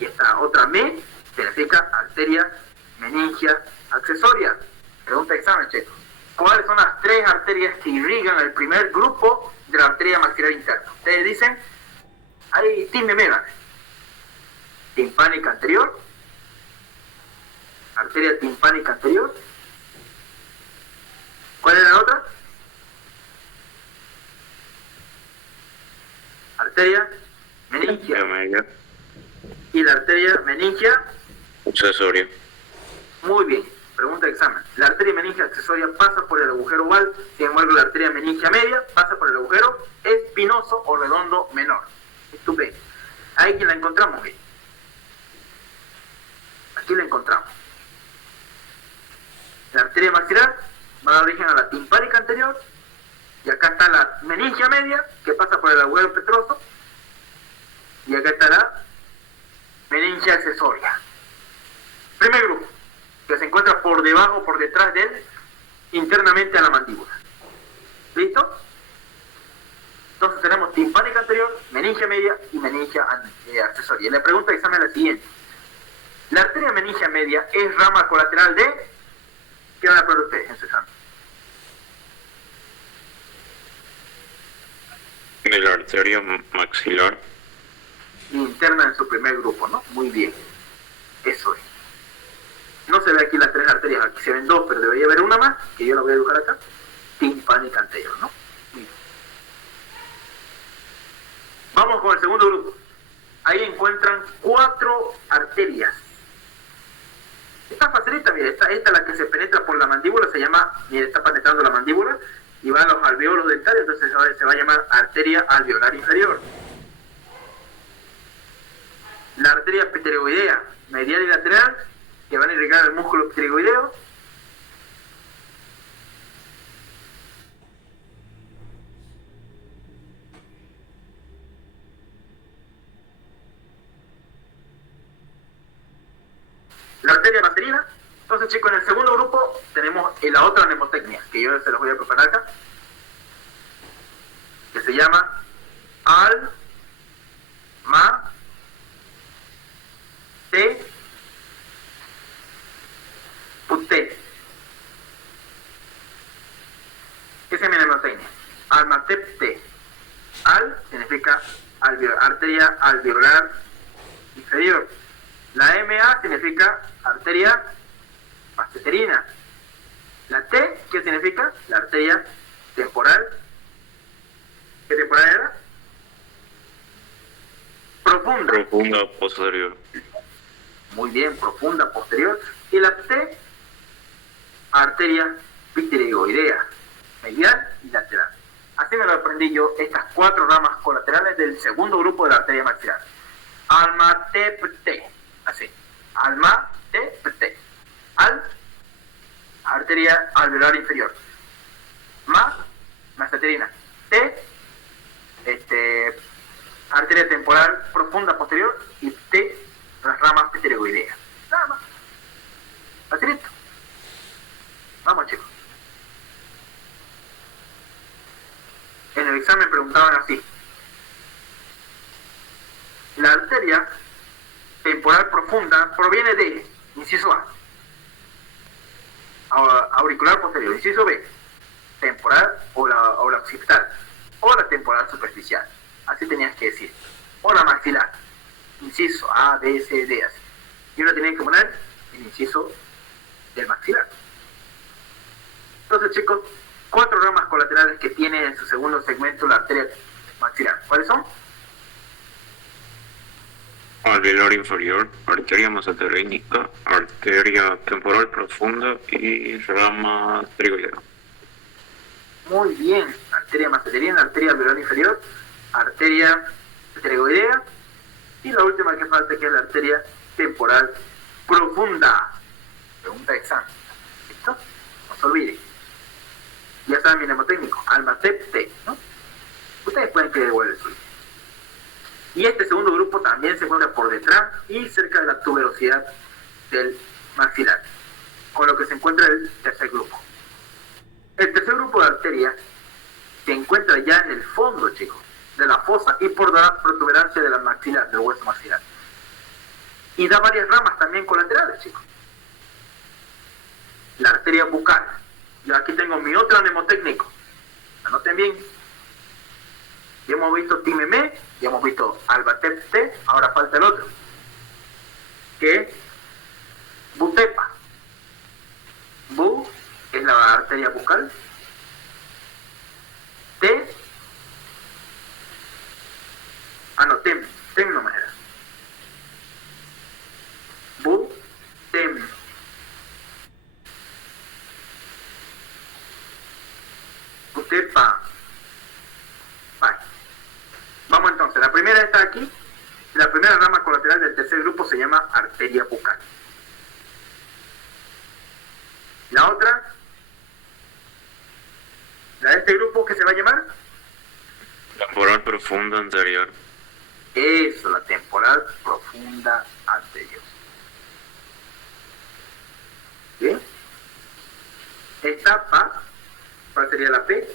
Y esta otra me significa arteria meningia accesoria. Pregunta de examen, chicos. ¿Cuáles son las tres arterias que irrigan el primer grupo de la arteria maxilar interna? Ustedes dicen, ahí me megan. Timpánica anterior, arteria timpánica anterior. ¿Cuál es la otra? Arteria meningia. Media. Y la arteria meningia Accesoria. Muy bien, pregunta de examen. La arteria meningia accesoria pasa por el agujero oval, sin embargo la arteria meningia media pasa por el agujero espinoso o redondo menor. Estupendo. Ahí que la encontramos, bien. Aquí la encontramos. La arteria maxilar va a dar origen a la timpánica anterior, y acá está la meningia media, que pasa por el agujero petroso, y acá está la meningia accesoria. Primer grupo, que se encuentra por debajo o por detrás de él, internamente a la mandíbula. ¿Listo? Entonces tenemos timpánica anterior, meningia media y meningia accesoria. Y la pregunta de examen es la siguiente. La arteria meningia media es rama colateral de... ¿Qué van a poner ustedes en su examen? De la arteria maxilar. Interna en su primer grupo, ¿no? Muy bien. Eso es. No se ve aquí las tres arterias, aquí se ven dos, pero debería haber una más, que yo la voy a dibujar acá. Timpánica anterior, ¿no? Bien. Vamos con el segundo grupo. Ahí encuentran 4 arterias. Está facilita, mire, esta es la que se penetra por la mandíbula, se llama, mire, está penetrando la mandíbula y va a los alveolos dentarios, entonces se va a llamar arteria alveolar inferior. La arteria pterygoidea, medial y lateral, que van a irrigar el músculo pterygoideo. La arteria materina. Entonces, chicos, en el segundo grupo tenemos la otra mnemotecnia, que yo se los voy a preparar acá, que se llama al, ma, te, pute. Esa es mi mnemotecnia. Almatepte. Al significa arteria alveolar inferior. La MA significa arteria masseterina. La T, ¿qué significa? La arteria temporal. ¿Qué temporal era? Profunda. Profunda posterior. Muy bien, profunda posterior. Y la T, arteria pterygoidea, medial y lateral. Así me lo aprendí yo, estas 4 ramas colaterales del segundo grupo de la arteria maxilar. Almatepte. Así. Almatepte. Al, arteria alveolar inferior. Ma, masseterina. T, arteria temporal profunda posterior. Y T, las ramas pterygoideas. Nada más. Así listo. Vamos, chicos. En el examen preguntaban así. La arteria temporal profunda proviene de, inciso A, auricular posterior, inciso B, temporal o la occipital, o la temporal superficial, así tenías que decir, o la maxilar, inciso A, B, C, D, así. Y uno tenía que poner el inciso del maxilar. Entonces, chicos, 4 ramas colaterales que tiene en su segundo segmento la arteria maxilar. ¿Cuáles son? Alveolar inferior, arteria masseterínica, arteria temporal profunda y rama pterygoidea. Muy bien, arteria masseterina, arteria alveolar inferior, arteria pterygoidea y la última que falta, que es la arteria temporal profunda. Pregunta de examen. ¿Listo? No se olviden. Ya saben mi mnemotécnico, almatepte, ¿no? Ustedes pueden que devuelvan el suyo. Y este segundo grupo también se encuentra por detrás y cerca de la tuberosidad del maxilar, con lo que se encuentra el tercer grupo. El tercer grupo de arteria se encuentra ya en el fondo, chicos, de la fosa y por la protuberancia de la maxilar, del hueso maxilar. Y da varias ramas también colaterales, chicos. La arteria bucal. Yo aquí tengo mi otro mnemotécnico. Anoten bien. Ya hemos visto Timeme, ya hemos visto Albatep-T, ahora falta el otro, que es Butepa. Bu es la arteria bucal. T, Tem no me era. Bu, Tem. Butepa. Vale. Vamos entonces, la primera está aquí. La primera rama colateral del tercer grupo se llama arteria bucal. La otra, la de este grupo, ¿qué se va a llamar? Temporal profunda anterior. Eso, la temporal profunda anterior. ¿Bien? Esta PA, ¿cuál sería la P?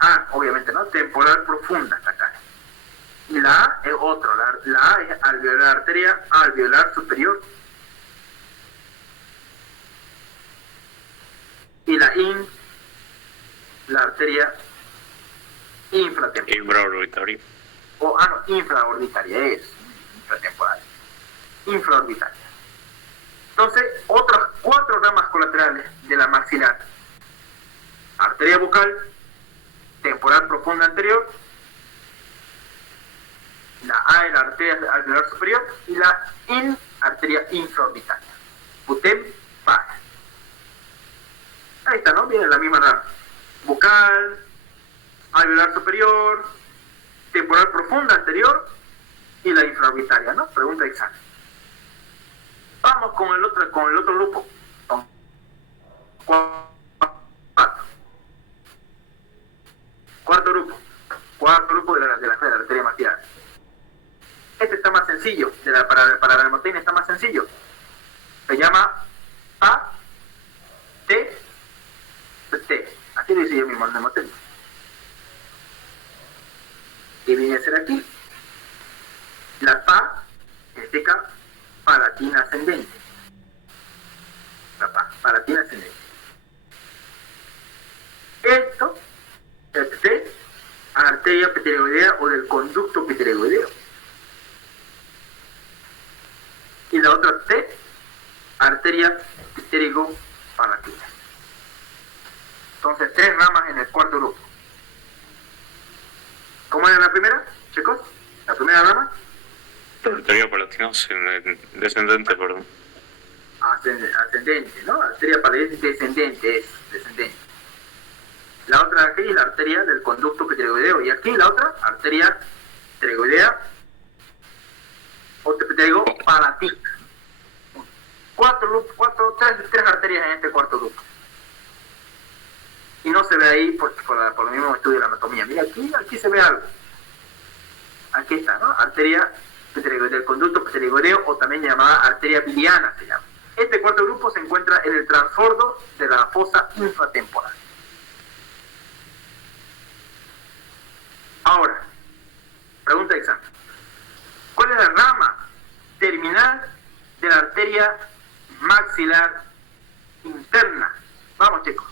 Ah, obviamente, ¿no? Temporal profunda, está acá. Y la A es otro, la A es alveolar, arteria alveolar superior. Y la IN, la arteria infratemporal. Infraorbitaria. Infraorbitaria es infratemporal. Infraorbitaria. Entonces, otras 4 ramas colaterales de la maxilar. Arteria bucal, temporal profunda anterior, la A es la arteria alveolar superior y la IN, arteria infraorbitaria. Butem, PA. Ahí está, ¿no? Viene la misma rama. Bucal, alveolar superior, temporal profunda anterior y la infraorbitaria, ¿no? Pregunta de examen. Vamos con el otro grupo. Con 4. Cuarto grupo de la arteria maxilar. Este está más sencillo, para la mnemotecnia está más sencillo. Se llama A, T, T. Así lo hice yo mismo en mnemotecnia. Y viene a ser aquí. La PA significa palatina ascendente. La PA, palatina ascendente. Esto, el T, arteria pterygoidea o del conducto pterygoideo. Y la otra T, arteria pterygopalatina. Entonces, 3 ramas en el cuarto grupo. ¿Cómo era la primera, chicos? La primera rama. Arteria palatina descendente, perdón. Ascendente, ¿no? Arteria palatina descendente es descendente. La otra aquí es la arteria del conducto pterygoideo. Y aquí la otra, arteria pterygoidea o pterygopalatina. 3 arterias en este cuarto grupo. Y no se ve ahí por lo mismo estudio de la anatomía. Mira, aquí se ve algo. Aquí está, ¿no? Arteria del conducto pterygoideo o también llamada arteria biliana se llama. Este cuarto grupo se encuentra en el transbordo de la fosa infratemporal. Ahora, pregunta de examen. ¿Cuál es la rama terminal de la arteria maxilar interna? Vamos, chicos.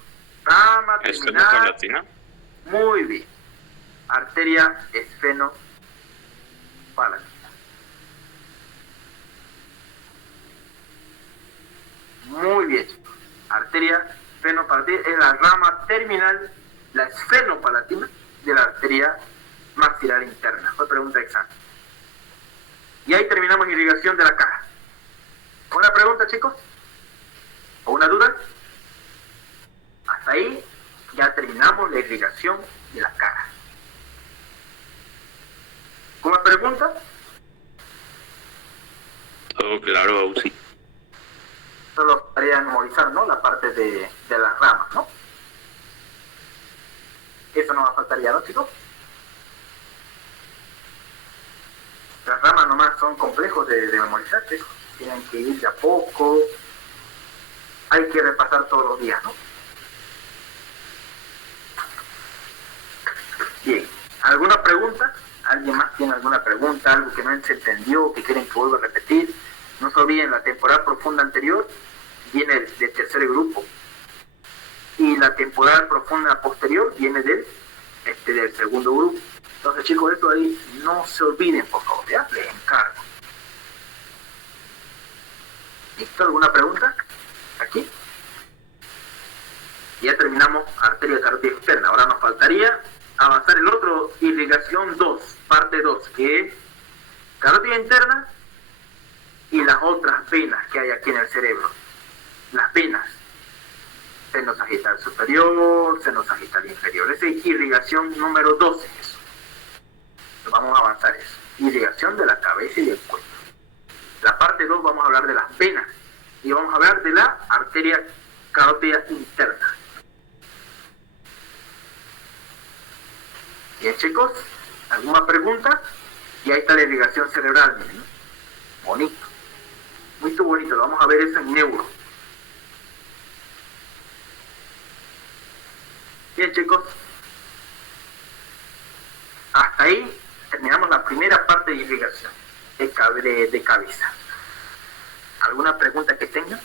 Rama terminal. Latina. Muy bien. Arteria esfenopalatina. Muy bien, chicos. Arteria esfenopalatina es la rama terminal, la esfenopalatina de la arteria maxilar interna. Fue pregunta de examen. Y ahí terminamos irrigación de la cara. ¿Una pregunta, chicos? ¿O una duda? Hasta ahí ya terminamos la irrigación de la cara. ¿Una pregunta? Todo claro, Ausi. Solo estaría memorizar, ¿no? La parte de las ramas, ¿no? Eso no va a faltar ya, ¿no, chicos? son complejos de memorizar, chicos. Tienen que ir de a poco. Hay que repasar todos los días, ¿no? Bien, ¿alguna pregunta? ¿Alguien más tiene alguna pregunta? ¿Algo que no se entendió, que quieren que vuelva a repetir? No se olviden, la temporada profunda anterior viene del tercer grupo. Y la temporada profunda posterior viene del segundo grupo. Entonces, chicos, eso ahí no se olviden, por favor, ya les encargo. ¿Listo? ¿Alguna pregunta? Aquí. Ya terminamos arteria carótida externa. Ahora nos faltaría avanzar el otro, irrigación 2, parte 2, que es carótida interna y las otras venas que hay aquí en el cerebro. Las venas. Seno sagital superior, seno sagital inferior. Esa es irrigación número 12. Eso. Vamos a avanzar eso. Irrigación de la cabeza y del cuello. La parte 2 vamos a hablar de las venas. Y vamos a hablar de la arteria carótida interna. Bien, chicos, ¿alguna pregunta? Y ahí está la irrigación cerebral, miren, ¿no? Bonito. Muy bonito, lo vamos a ver eso en neuro. Bien, chicos. Hasta ahí terminamos la primera parte de irrigación de cabeza. ¿Alguna pregunta que tengan?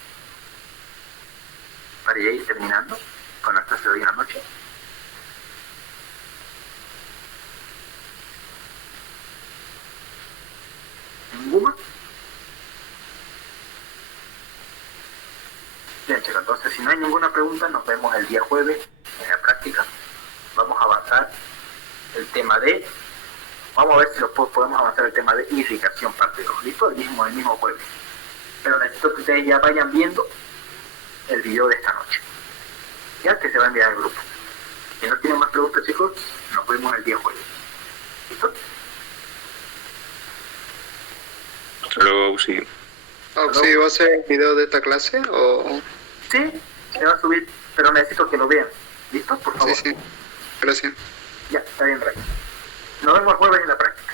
Para ya ir terminando con la clase de hoy en la noche. ¿Ninguna? Bien, chicos, entonces si no hay ninguna pregunta, nos vemos el día jueves en la práctica. Vamos a avanzar el tema de... Vamos a ver si podemos avanzar el tema de irrigación parte 2. ¿Listo? El mismo jueves. Pero necesito que ustedes ya vayan viendo el video de esta noche. Ya que se va a enviar al grupo. Si no tienen más preguntas, chicos, nos vemos el día jueves. ¿Listo? Hasta luego, sí. ¿Sí va a ser el video de esta clase o...? Sí, se va a subir, pero necesito que lo vean. ¿Listo? Por favor. Sí. Gracias. Ya, está bien, Ray. Nos vemos el jueves en la práctica.